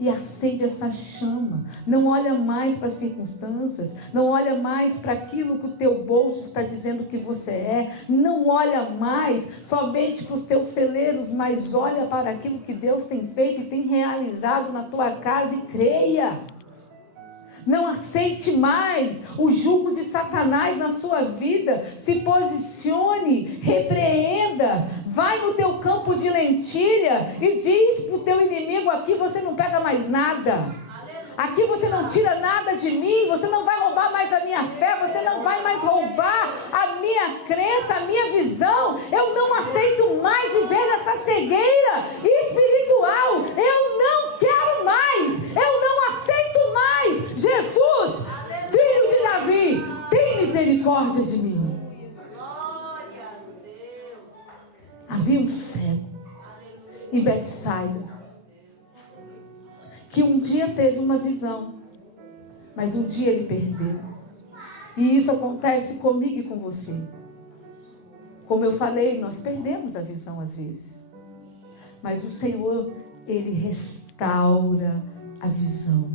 E acende essa chama. Não olha mais para as circunstâncias. Não olha mais para aquilo que o teu bolso está dizendo que você é. Não olha mais somente para os teus celeiros, mas olha para aquilo que Deus tem feito e tem realizado na tua casa e creia. Não aceite mais o jugo de Satanás na sua vida. Se posicione, repreenda. Vai no teu campo de lentilha e diz para o teu inimigo: aqui você não pega mais nada. Aqui você não tira nada de mim. Você não vai roubar mais a minha fé. Você não vai mais roubar a minha crença, a minha visão. Eu não aceito mais viver nessa cegueira espiritual. Eu não quero mais. Eu não aceito mais. Jesus, filho de Davi, tem misericórdia de mim. Havia um cego em Betsaida que um dia teve uma visão, mas um dia ele perdeu. E isso acontece comigo e com você. Como eu falei, nós perdemos a visão às vezes, mas o Senhor, Ele restaura a visão.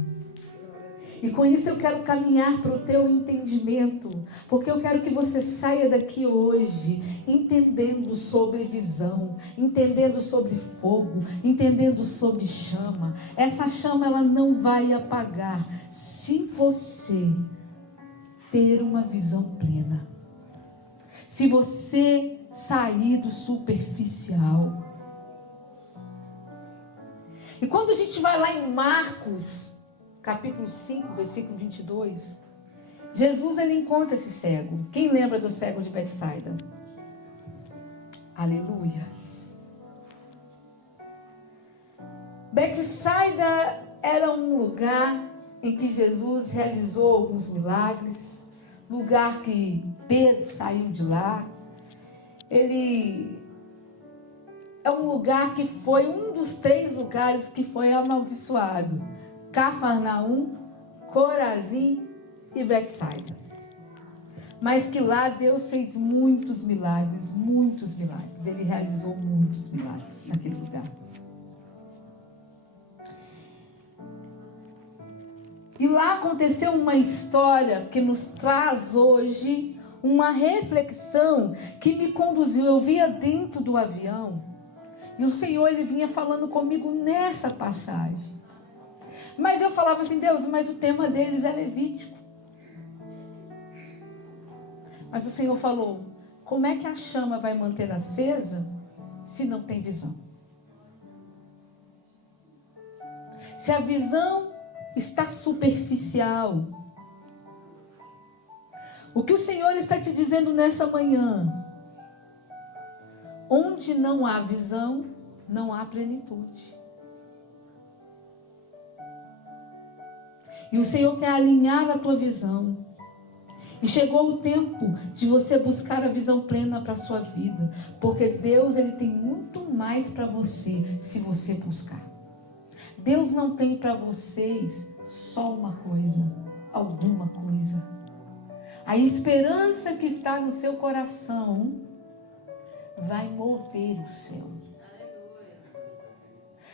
E com isso eu quero caminhar para o teu entendimento, porque eu quero que você saia daqui hoje entendendo sobre visão, entendendo sobre fogo, entendendo sobre chama. Essa chama ela não vai apagar se você ter uma visão plena. Se você sair do superficial. E quando a gente vai lá em Marcos, capítulo 5, versículo 22, Jesus ele encontra esse cego. Quem lembra do cego de Betsaida? Aleluias. Betsaida era um lugar em que Jesus realizou alguns milagres, lugar que Pedro saiu de lá. Ele é um lugar que foi um dos 3 lugares que foi amaldiçoado: Cafarnaum, Corazim e Betsaida. Mas que lá Deus fez muitos milagres, muitos milagres. Ele realizou muitos milagres naquele lugar. E lá aconteceu uma história que nos traz hoje uma reflexão que me conduziu. Eu via dentro do avião e o Senhor ele vinha falando comigo nessa passagem. Mas eu falava assim: Deus, mas o tema deles é Levítico. Mas o Senhor falou: como é que a chama vai manter acesa se não tem visão? Se a visão está superficial. O que o Senhor está te dizendo nessa manhã? Onde não há visão, não há plenitude. E o Senhor quer alinhar a tua visão. E chegou o tempo de você buscar a visão plena para a sua vida. Porque Deus ele tem muito mais para você se você buscar. Deus não tem para vocês só uma coisa, alguma coisa. A esperança que está no seu coração vai mover o céu.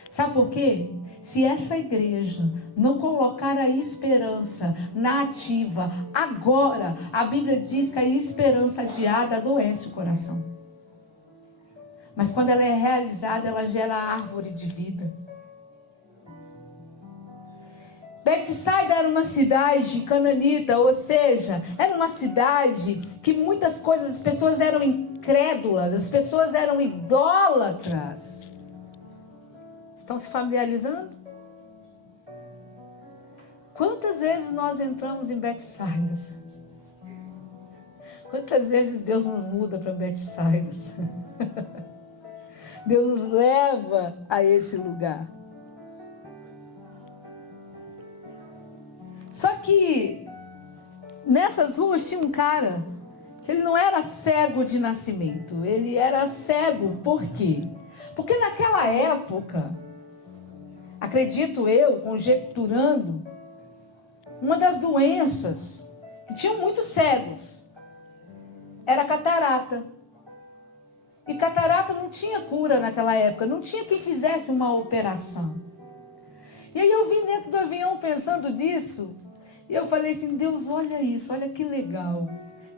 Sabe por quê? Se essa igreja não colocar a esperança na ativa, agora, a Bíblia diz que a esperança adiada adoece o coração. Mas quando ela é realizada, ela gera a árvore de vida. Betsaida era uma cidade cananita, ou seja, era uma cidade que muitas coisas, as pessoas eram incrédulas, as pessoas eram idólatras. Estão se familiarizando? Quantas vezes nós entramos em Betsaida? Quantas vezes Deus nos muda para Betsaida? Deus nos leva a esse lugar. Só que nessas ruas tinha um cara que ele não era cego de nascimento, ele era cego. Por quê? Porque naquela época, acredito eu, conjecturando, uma das doenças que tinham muitos cegos era a catarata. E catarata não tinha cura naquela época, não tinha quem fizesse uma operação. E aí eu vim dentro do avião pensando nisso, e eu falei assim: Deus, olha isso, olha que legal.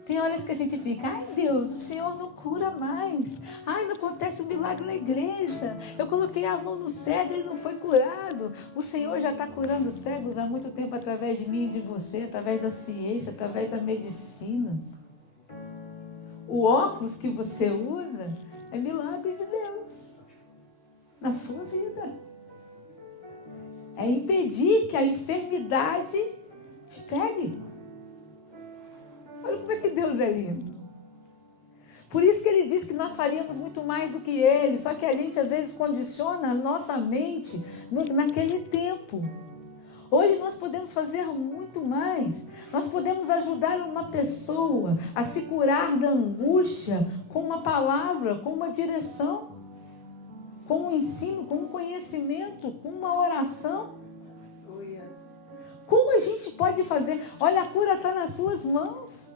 Tem horas que a gente fica: ai Deus, o Senhor não cura mais. Ai, não acontece um milagre na igreja. Eu coloquei a mão no cego e ele não foi curado. O Senhor já está curando cegos há muito tempo através de mim e de você, através da ciência, através da medicina. O óculos que você usa é milagre de Deus na sua vida. É impedir que a enfermidade te pegue. Olha como é que Deus é lindo. Por isso que ele diz que nós faríamos muito mais do que ele, só que a gente às vezes condiciona a nossa mente naquele tempo. Hoje nós podemos fazer muito mais. Nós podemos ajudar uma pessoa a se curar da angústia com uma palavra, com uma direção, com um ensino, com um conhecimento, com uma oração. Como a gente pode fazer? Olha, a cura está nas suas mãos.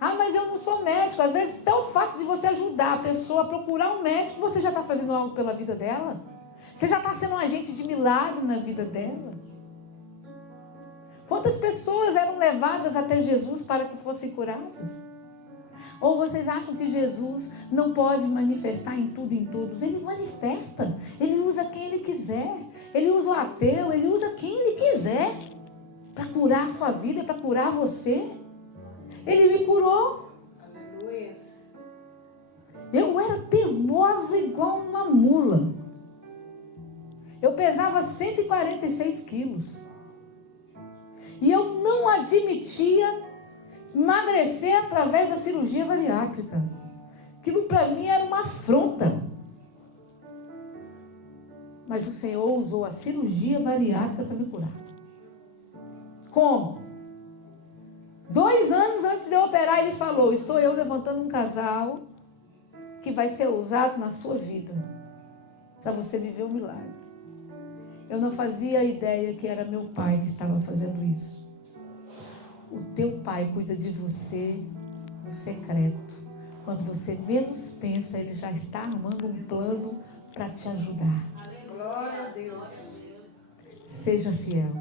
Ah, mas eu não sou médico. Às vezes, até o fato de você ajudar a pessoa a procurar um médico, você já está fazendo algo pela vida dela. Você já está sendo um agente de milagre na vida dela. Quantas pessoas eram levadas até Jesus para que fossem curadas? Ou vocês acham que Jesus não pode manifestar em tudo e em todos? Ele manifesta, ele usa quem ele quiser, ele usa o ateu, ele usa quem ele quiser para curar a sua vida, para curar você. Ele me curou. Aleluia. Eu era teimosa igual uma mula. Eu pesava 146 quilos. E eu não admitia emagrecer através da cirurgia bariátrica. Aquilo para mim era uma afronta. Mas o Senhor usou a cirurgia bariátrica para me curar. Como? 2 anos antes de eu operar, ele falou: estou eu levantando um casal que vai ser usado na sua vida para você viver um milagre. Eu não fazia ideia que era meu pai que estava fazendo isso. O teu pai cuida de você no secreto. Quando você menos pensa, ele já está armando um plano para te ajudar. Glória a Deus. Seja fiel.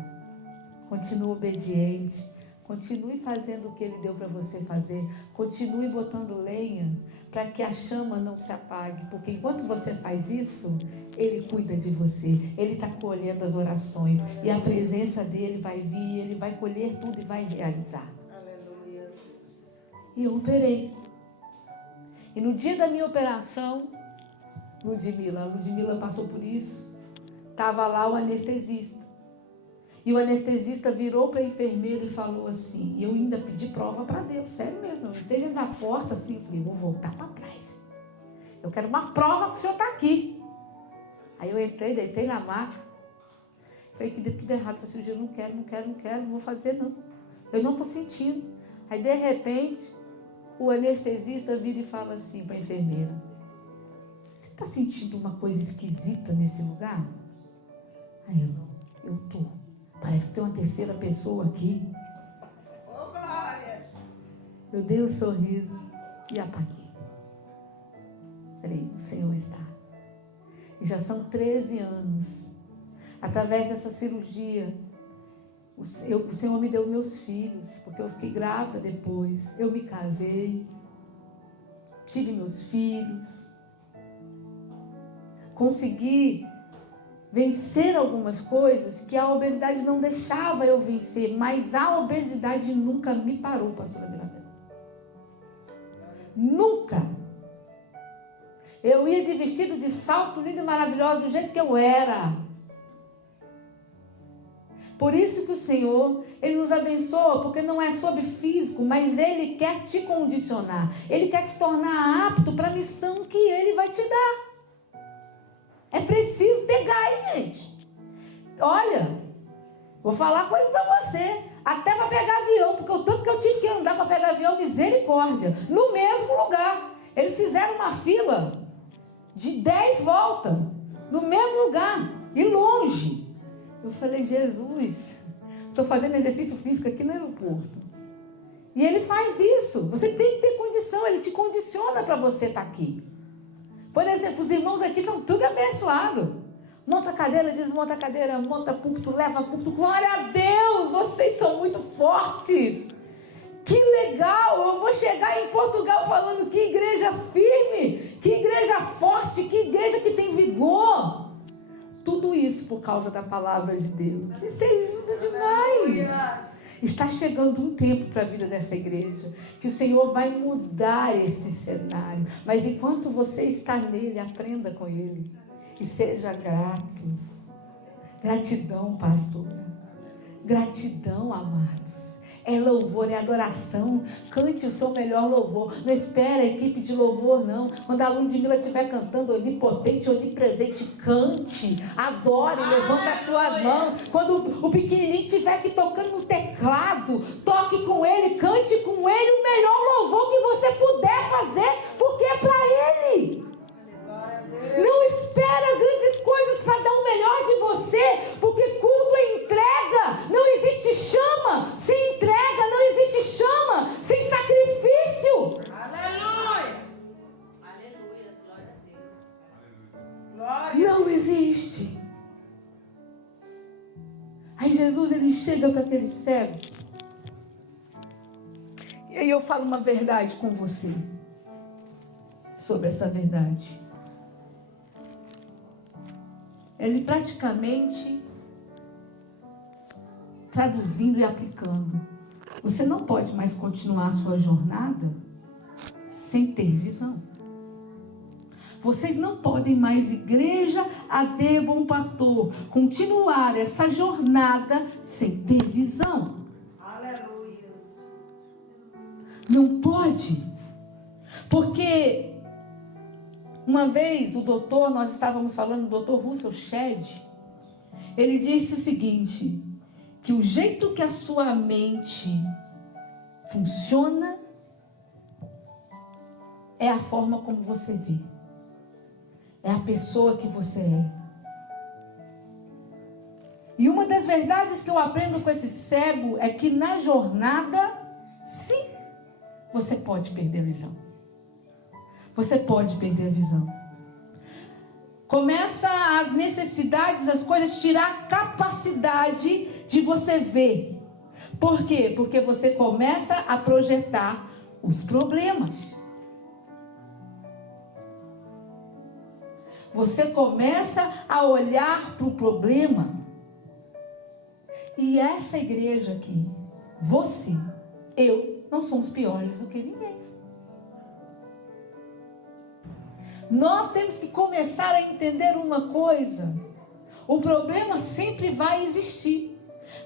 Continue obediente. Continue fazendo o que ele deu para você fazer. Continue botando lenha para que a chama não se apague. Porque enquanto você faz isso, ele cuida de você. Ele está colhendo as orações. E a presença dele vai vir, ele vai colher tudo e vai realizar. Aleluia. E eu operei. E no dia da minha operação, a Ludmila passou por isso. Estava lá o anestesista. E o anestesista virou para a enfermeira e falou assim, e eu ainda pedi prova para Deus, sério mesmo, eu entrei dentro da porta assim, eu falei, vou voltar para trás. Eu quero uma prova que o senhor está aqui. Aí eu entrei, deitei na maca, falei que deu tudo errado essa cirurgia, não quero, não vou fazer não. Eu não estou sentindo. Aí de repente, o anestesista vira e fala assim para a enfermeira, você está sentindo uma coisa esquisita nesse lugar? Aí ela, eu estou. Parece que tem uma terceira pessoa aqui. Oh, glória. Eu dei um sorriso e apaguei. Falei, o Senhor está. E já são 13 anos. Através dessa cirurgia, o Senhor me deu meus filhos, porque eu fiquei grávida depois. Eu me casei, tive meus filhos, consegui vencer algumas coisas que a obesidade não deixava eu vencer, mas a obesidade nunca me parou, pastora Mirabel. Nunca. Eu ia de vestido de salto lindo e maravilhoso do jeito que eu era. Por isso que o Senhor, Ele nos abençoa, porque não é sobre físico, mas Ele quer te condicionar. Ele quer te tornar apto para a missão que Ele vai te dar. É preciso ter gás, gente. Olha, vou falar coisa para você. Até para pegar avião, porque o tanto que eu tive que andar para pegar avião, misericórdia. No mesmo lugar. Eles fizeram uma fila de 10 voltas. No mesmo lugar. E longe. Eu falei, Jesus, estou fazendo exercício físico aqui no aeroporto. E Ele faz isso. Você tem que ter condição. Ele te condiciona para você estar aqui. Por exemplo, os irmãos aqui são tudo abençoados. Monta cadeira, desmonta cadeira, monta púlpito, leva púlpito. Glória a Deus, vocês são muito fortes. Que legal, eu vou chegar em Portugal falando que igreja firme, que igreja forte, que igreja que tem vigor. Tudo isso por causa da palavra de Deus. Isso é lindo demais. Está chegando um tempo para a vida dessa igreja, que o Senhor vai mudar esse cenário. Mas enquanto você está nele, aprenda com Ele. E seja grato. Gratidão, pastora. Gratidão, amados. É louvor, é adoração. Cante o seu melhor louvor. Não espere a equipe de louvor, não. Quando a Ludmila estiver cantando onipotente, onipresente, cante, adore, levanta as tuas mãos. Quando o pequenininho estiver aqui tocando no teclado, toque com ele, cante com ele o melhor louvor que você puder fazer, porque é para ele. Não espera grandes coisas para dar o melhor de você, porque culto é entrega. Não existe chama sem entrega, não existe chama sem sacrifício. Aleluia. Aleluia, glória a Deus. Glória. Não existe. A Aí Jesus, ele chega para aquele cego. E aí eu falo uma verdade com você. Sobre essa verdade. Ele praticamente, traduzindo e aplicando, você não pode mais continuar a sua jornada sem ter visão. Vocês não podem mais, igreja AD Bom Pastor, continuar essa jornada sem ter visão. Aleluia. Não pode. Porque uma vez nós estávamos falando, o doutor Russell Shedd, ele disse o seguinte, que o jeito que a sua mente funciona é a forma como você vê. É a pessoa que você é. E uma das verdades que eu aprendo com esse cego é que na jornada, sim, você pode perder a visão. Você pode perder a visão. Começa as necessidades, as coisas, tirar a capacidade de você ver. Por quê? Porque você começa a projetar os problemas. Você começa a olhar para o problema. E essa igreja aqui, você, eu, não somos piores do que ninguém. Nós temos que começar a entender uma coisa. O problema sempre vai existir.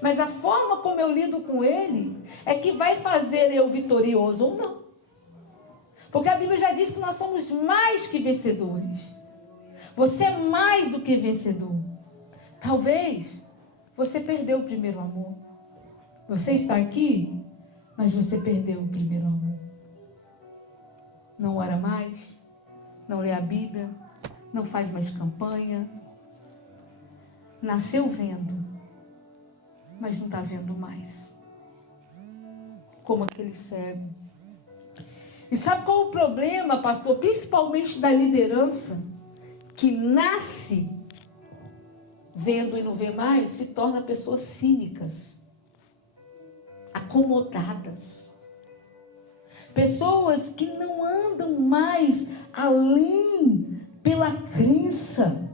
Mas a forma como eu lido com ele é que vai fazer eu vitorioso ou não. Porque a Bíblia já diz que nós somos mais que vencedores. Você é mais do que vencedor. Talvez você perdeu o primeiro amor. Você está aqui, mas você perdeu o primeiro amor. Não ora mais, não lê a Bíblia, não faz mais campanha. Nasceu vendo, mas não está vendo mais. Como aquele cego. E sabe qual é o problema, pastor? Principalmente da liderança, que nasce vendo e não vê mais, se torna pessoas cínicas, acomodadas. Pessoas que não andam mais além pela crença.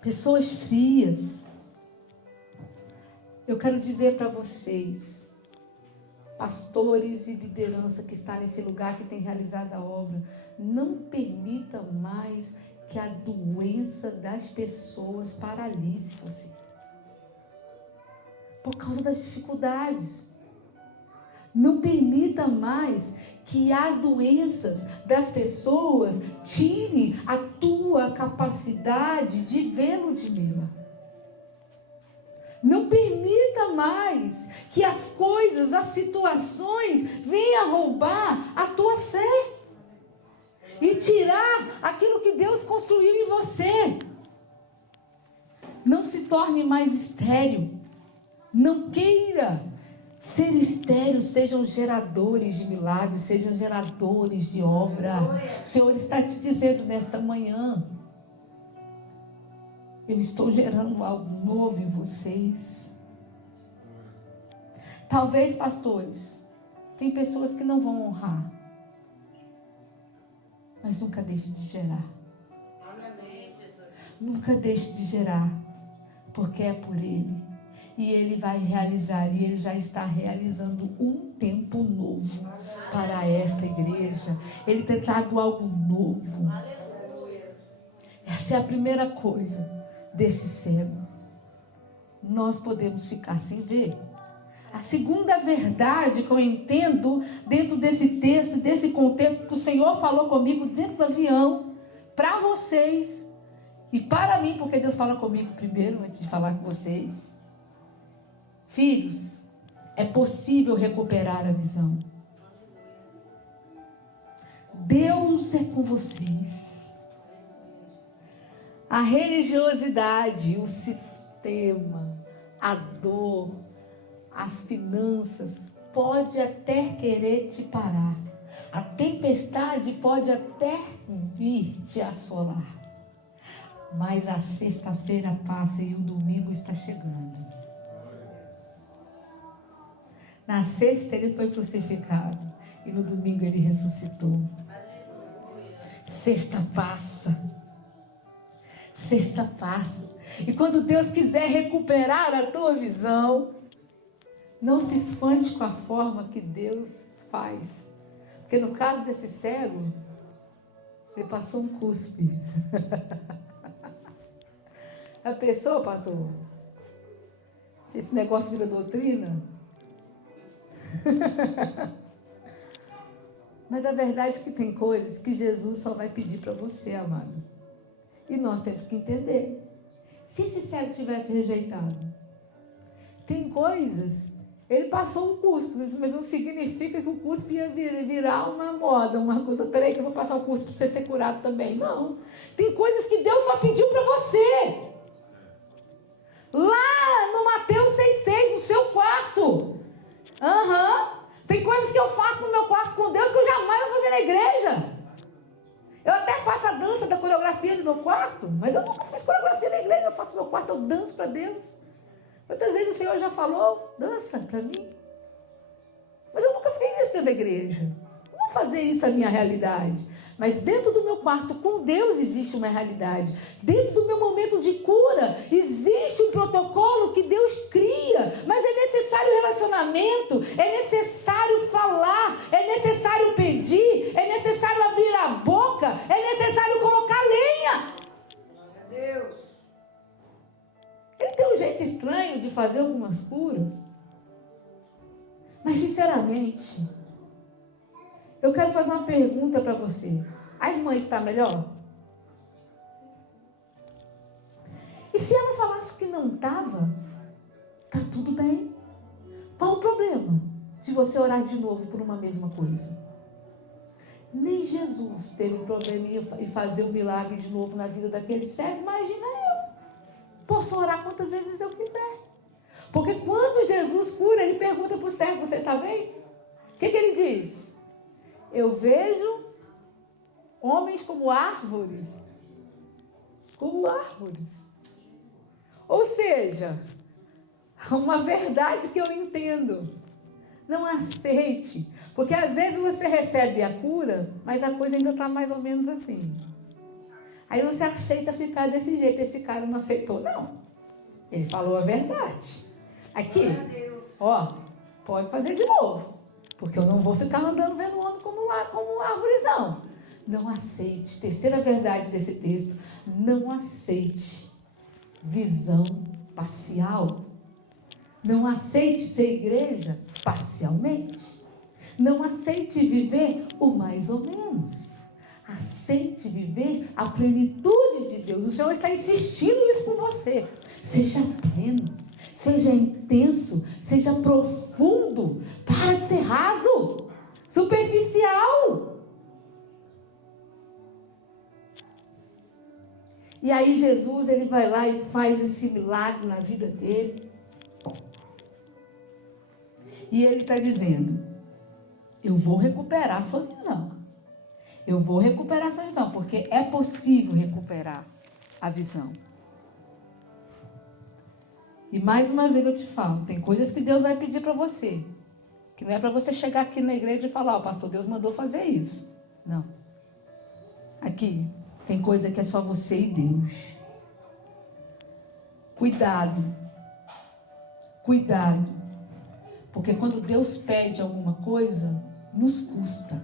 Pessoas frias. Eu quero dizer para vocês, pastores e liderança que está nesse lugar, que tem realizado a obra, não permita mais que a doença das pessoas paralise você. Por causa das dificuldades. Não permita mais que as doenças das pessoas tirem a tua capacidade de ver, Ludmila. Não permita mais que as coisas, as situações venham roubar a tua fé e tirar aquilo que Deus construiu em você. Não se torne mais estéril. Não queira ser estéril. Sejam geradores de milagres, sejam geradores de obra. O Senhor está te dizendo nesta manhã: eu estou gerando algo novo em vocês. Talvez, pastores, tem pessoas que não vão honrar, mas nunca deixe de gerar. Nunca deixe de gerar, porque é por Ele. E Ele vai realizar, e Ele já está realizando um tempo novo para esta igreja. Ele tem trago algo novo. Essa é a primeira coisa desse cego. Nós podemos ficar sem ver. A segunda verdade que eu entendo dentro desse texto, desse contexto que o Senhor falou comigo dentro do avião, para vocês e para mim, porque Deus fala comigo primeiro antes de falar com vocês. Filhos, é possível recuperar a visão. Deus é com vocês. A religiosidade, o sistema, a dor, as finanças, pode até querer te parar. A tempestade pode até vir te assolar. Mas a sexta-feira passa e o domingo está chegando. Na sexta ele foi crucificado e no domingo ele ressuscitou. Sexta passa. Sexta passa. E quando Deus quiser recuperar a tua visão, não se espante com a forma que Deus faz. Porque no caso desse cego, ele passou um cuspe. A pessoa, pastor, se esse negócio vira doutrina. Mas a verdade é que tem coisas que Jesus só vai pedir para você, amado. E nós temos que entender. Se esse cego tivesse rejeitado, tem coisas, ele passou um cuspe, mas não significa que o cuspe ia virar uma moda, uma coisa. Peraí que eu vou passar o cuspe para você ser curado também. Não. Tem coisas que Deus só pediu para você. Lá no Mateus 6,6, no seu quarto. Tem coisas que eu faço no meu quarto com Deus que eu jamais vou fazer na igreja. Eu até faço a dança da coreografia do meu quarto, mas eu nunca fiz coreografia na igreja. Eu faço no meu quarto, eu danço para Deus. Muitas vezes o Senhor já falou, dança para mim. Mas eu nunca fiz isso dentro da igreja. Não vou fazer isso a minha realidade. Mas dentro do meu quarto com Deus existe uma realidade. Dentro do meu momento de cura existe um protocolo que Deus cria. Mas é necessário relacionamento, é necessário falar, é necessário pedir, é necessário abrir a boca, é necessário colocar lenha. Glória a Deus. Ele tem um jeito estranho de fazer algumas curas. Mas sinceramente, eu quero fazer uma pergunta para você. A irmã está melhor? E se ela falasse que não estava, está tudo bem. Qual o problema de você orar de novo por uma mesma coisa? Nem Jesus teve um problema em fazer um milagre de novo na vida daquele cego. Imagina eu. Posso orar quantas vezes eu quiser. Porque quando Jesus cura, ele pergunta para o cego, você está bem? O que ele diz? Eu vejo homens como árvores. Como árvores. Ou seja, uma verdade que eu entendo. Não aceite. Porque às vezes você recebe a cura, mas a coisa ainda está mais ou menos assim. Aí você aceita ficar desse jeito. Esse cara não aceitou, não. Ele falou a verdade. Aqui, ó, pode fazer de novo. Porque eu não vou ficar andando vendo o homem como árvorezão. Não aceite. Terceira verdade desse texto. Não aceite visão parcial. Não aceite ser igreja parcialmente. Não aceite viver o mais ou menos. Aceite viver a plenitude de Deus. O Senhor está insistindo isso com você. Seja pleno. Seja intenso, seja profundo, para de ser raso, superficial. E aí Jesus, ele vai lá e faz esse milagre na vida dele. E ele está dizendo, eu vou recuperar a sua visão. Eu vou recuperar a sua visão, porque é possível recuperar a visão. E mais uma vez eu te falo, tem coisas que Deus vai pedir para você, que não é para você chegar aqui na igreja e falar, o pastor Deus mandou fazer isso. Não. Aqui, tem coisa que é só você e Deus. Cuidado. Cuidado. Porque quando Deus pede alguma coisa, nos custa.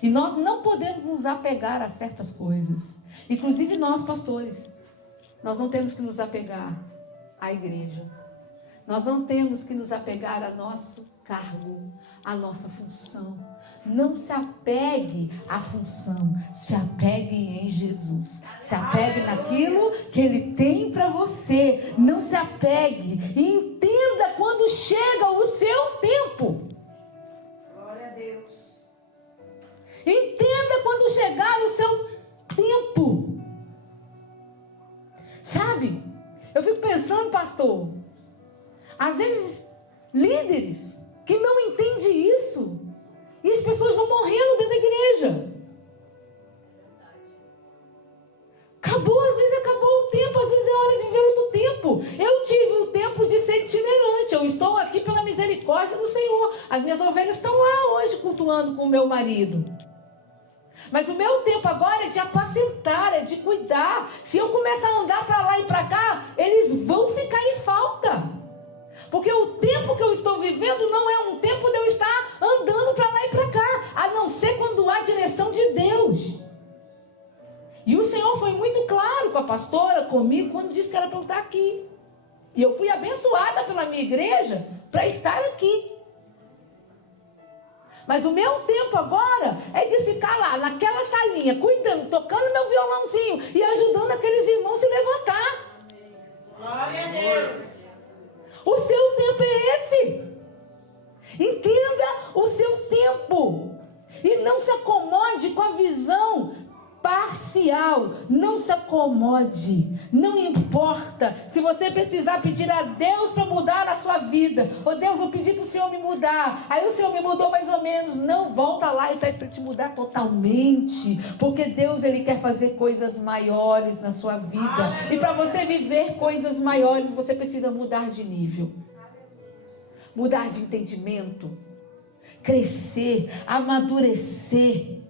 E nós não podemos nos apegar a certas coisas. Inclusive nós, pastores. Nós não temos que nos apegar à igreja. Nós não temos que nos apegar ao nosso cargo, à nossa função. Não se apegue à função, se apegue em Jesus. Se apegue naquilo que Ele tem para você. Não se apegue e entenda quando chega o seu tempo. Glória a Deus. Entenda quando chegar o seu tempo. Sabe? Eu fico pensando, pastor, às vezes líderes que não entendem isso e as pessoas vão morrendo dentro da igreja. itinerante, eu estou aqui pela misericórdia do Senhor. As minhas ovelhas estão lá hoje cultuando com o meu marido. Mas o meu tempo agora é de apacentar, é de cuidar. Se eu começar a andar para lá e para cá, eles vão ficar em falta. Porque o tempo que eu estou vivendo não é um tempo de eu estar andando para lá e para cá, a não ser quando há direção de Deus. E o Senhor foi muito claro com a pastora, comigo, quando disse que era para eu estar aqui. E eu fui abençoada pela minha igreja para estar aqui. Mas o meu tempo agora é de ficar lá, naquela salinha, cuidando, tocando meu violãozinho e ajudando aqueles irmãos a se levantar. Glória a Deus. O seu tempo é esse. Entenda o seu tempo. E não se acomode com a visão parcial. Não se acomode. Não importa se você precisar pedir a Deus para mudar a sua vida. Ô Deus, eu pedi para o Senhor me mudar. Aí o Senhor me mudou mais ou menos. Não, volta lá e pede para te mudar totalmente. Porque Deus, Ele quer fazer coisas maiores na sua vida. Aleluia. E para você viver coisas maiores, você precisa mudar de nível. Mudar de entendimento. Crescer, amadurecer.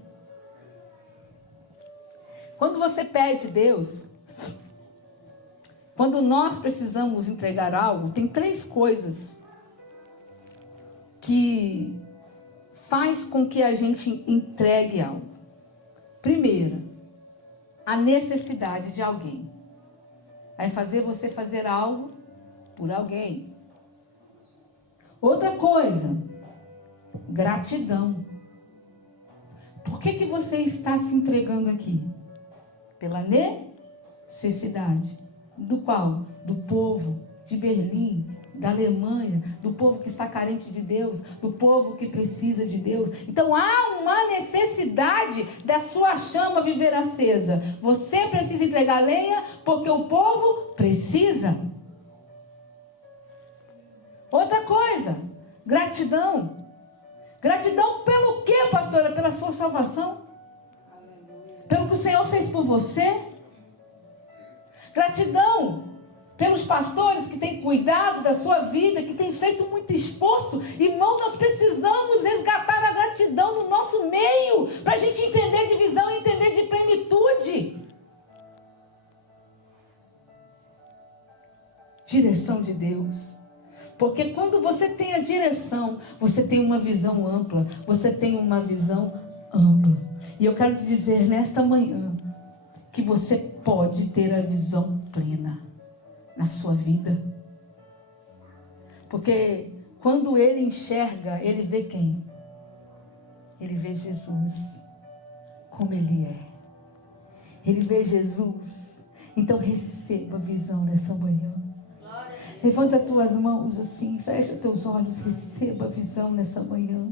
Quando você pede Deus, quando nós precisamos entregar algo, tem 3 coisas que faz com que a gente entregue algo. Primeiro, a necessidade de alguém. Vai fazer você fazer algo por alguém. Outra coisa, gratidão. Por que você está se entregando aqui? Pela necessidade. Do qual? Do povo de Berlim, da Alemanha, do povo que está carente de Deus, do povo que precisa de Deus. Então há uma necessidade da sua chama viver acesa. Você precisa entregar lenha porque o povo precisa. Outra coisa, gratidão. Gratidão pelo quê, pastora? Pela sua salvação? Pelo que o Senhor fez por você? Gratidão pelos pastores que têm cuidado da sua vida, que têm feito muito esforço. Irmão, nós precisamos resgatar a gratidão no nosso meio, para a gente entender de visão e entender de plenitude. Direção de Deus. Porque quando você tem a direção, você tem uma visão ampla, você tem uma visão ampla. E eu quero te dizer nesta manhã, que você pode ter a visão plena na sua vida. Porque quando ele enxerga, ele vê quem? Ele vê Jesus como ele é. Ele vê Jesus. Então receba a visão nessa manhã. Levanta as tuas mãos assim, fecha teus olhos, receba a visão nessa manhã.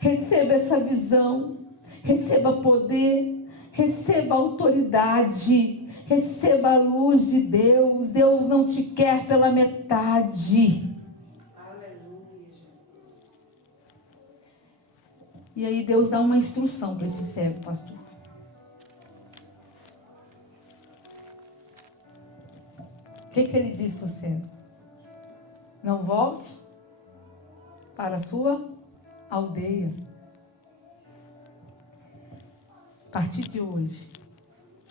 Receba essa visão, receba poder. Receba a autoridade, receba a luz de Deus. Deus não te quer pela metade. Aleluia, Jesus. E aí Deus dá uma instrução para esse cego, pastor. O que ele diz para o cego? Não volte para a sua aldeia. A partir de hoje,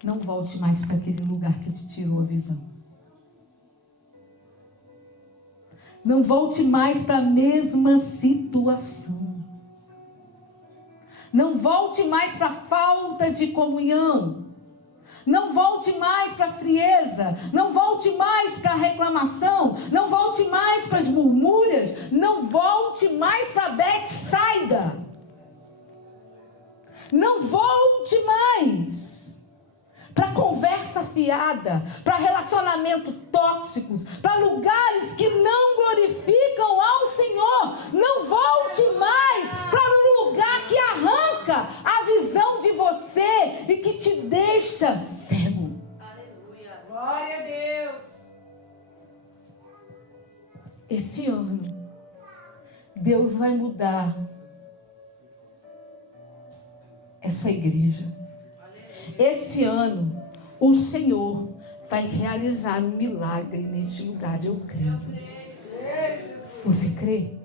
não volte mais para aquele lugar que te tirou a visão. Não volte mais para a mesma situação. Não volte mais para a falta de comunhão. Não volte mais para a frieza. Não volte mais para a reclamação. Não volte mais para as murmúrias. Não volte mais para a Betsaida. Não volte mais para conversa fiada, para relacionamentos tóxicos, para lugares que não glorificam ao Senhor. Não volte mais para um lugar que arranca a visão de você e que te deixa cego. Aleluia. Glória a Deus. Esse ano, Deus vai mudar essa igreja. Esse ano, o Senhor vai realizar um milagre neste lugar. Eu creio. Você crê?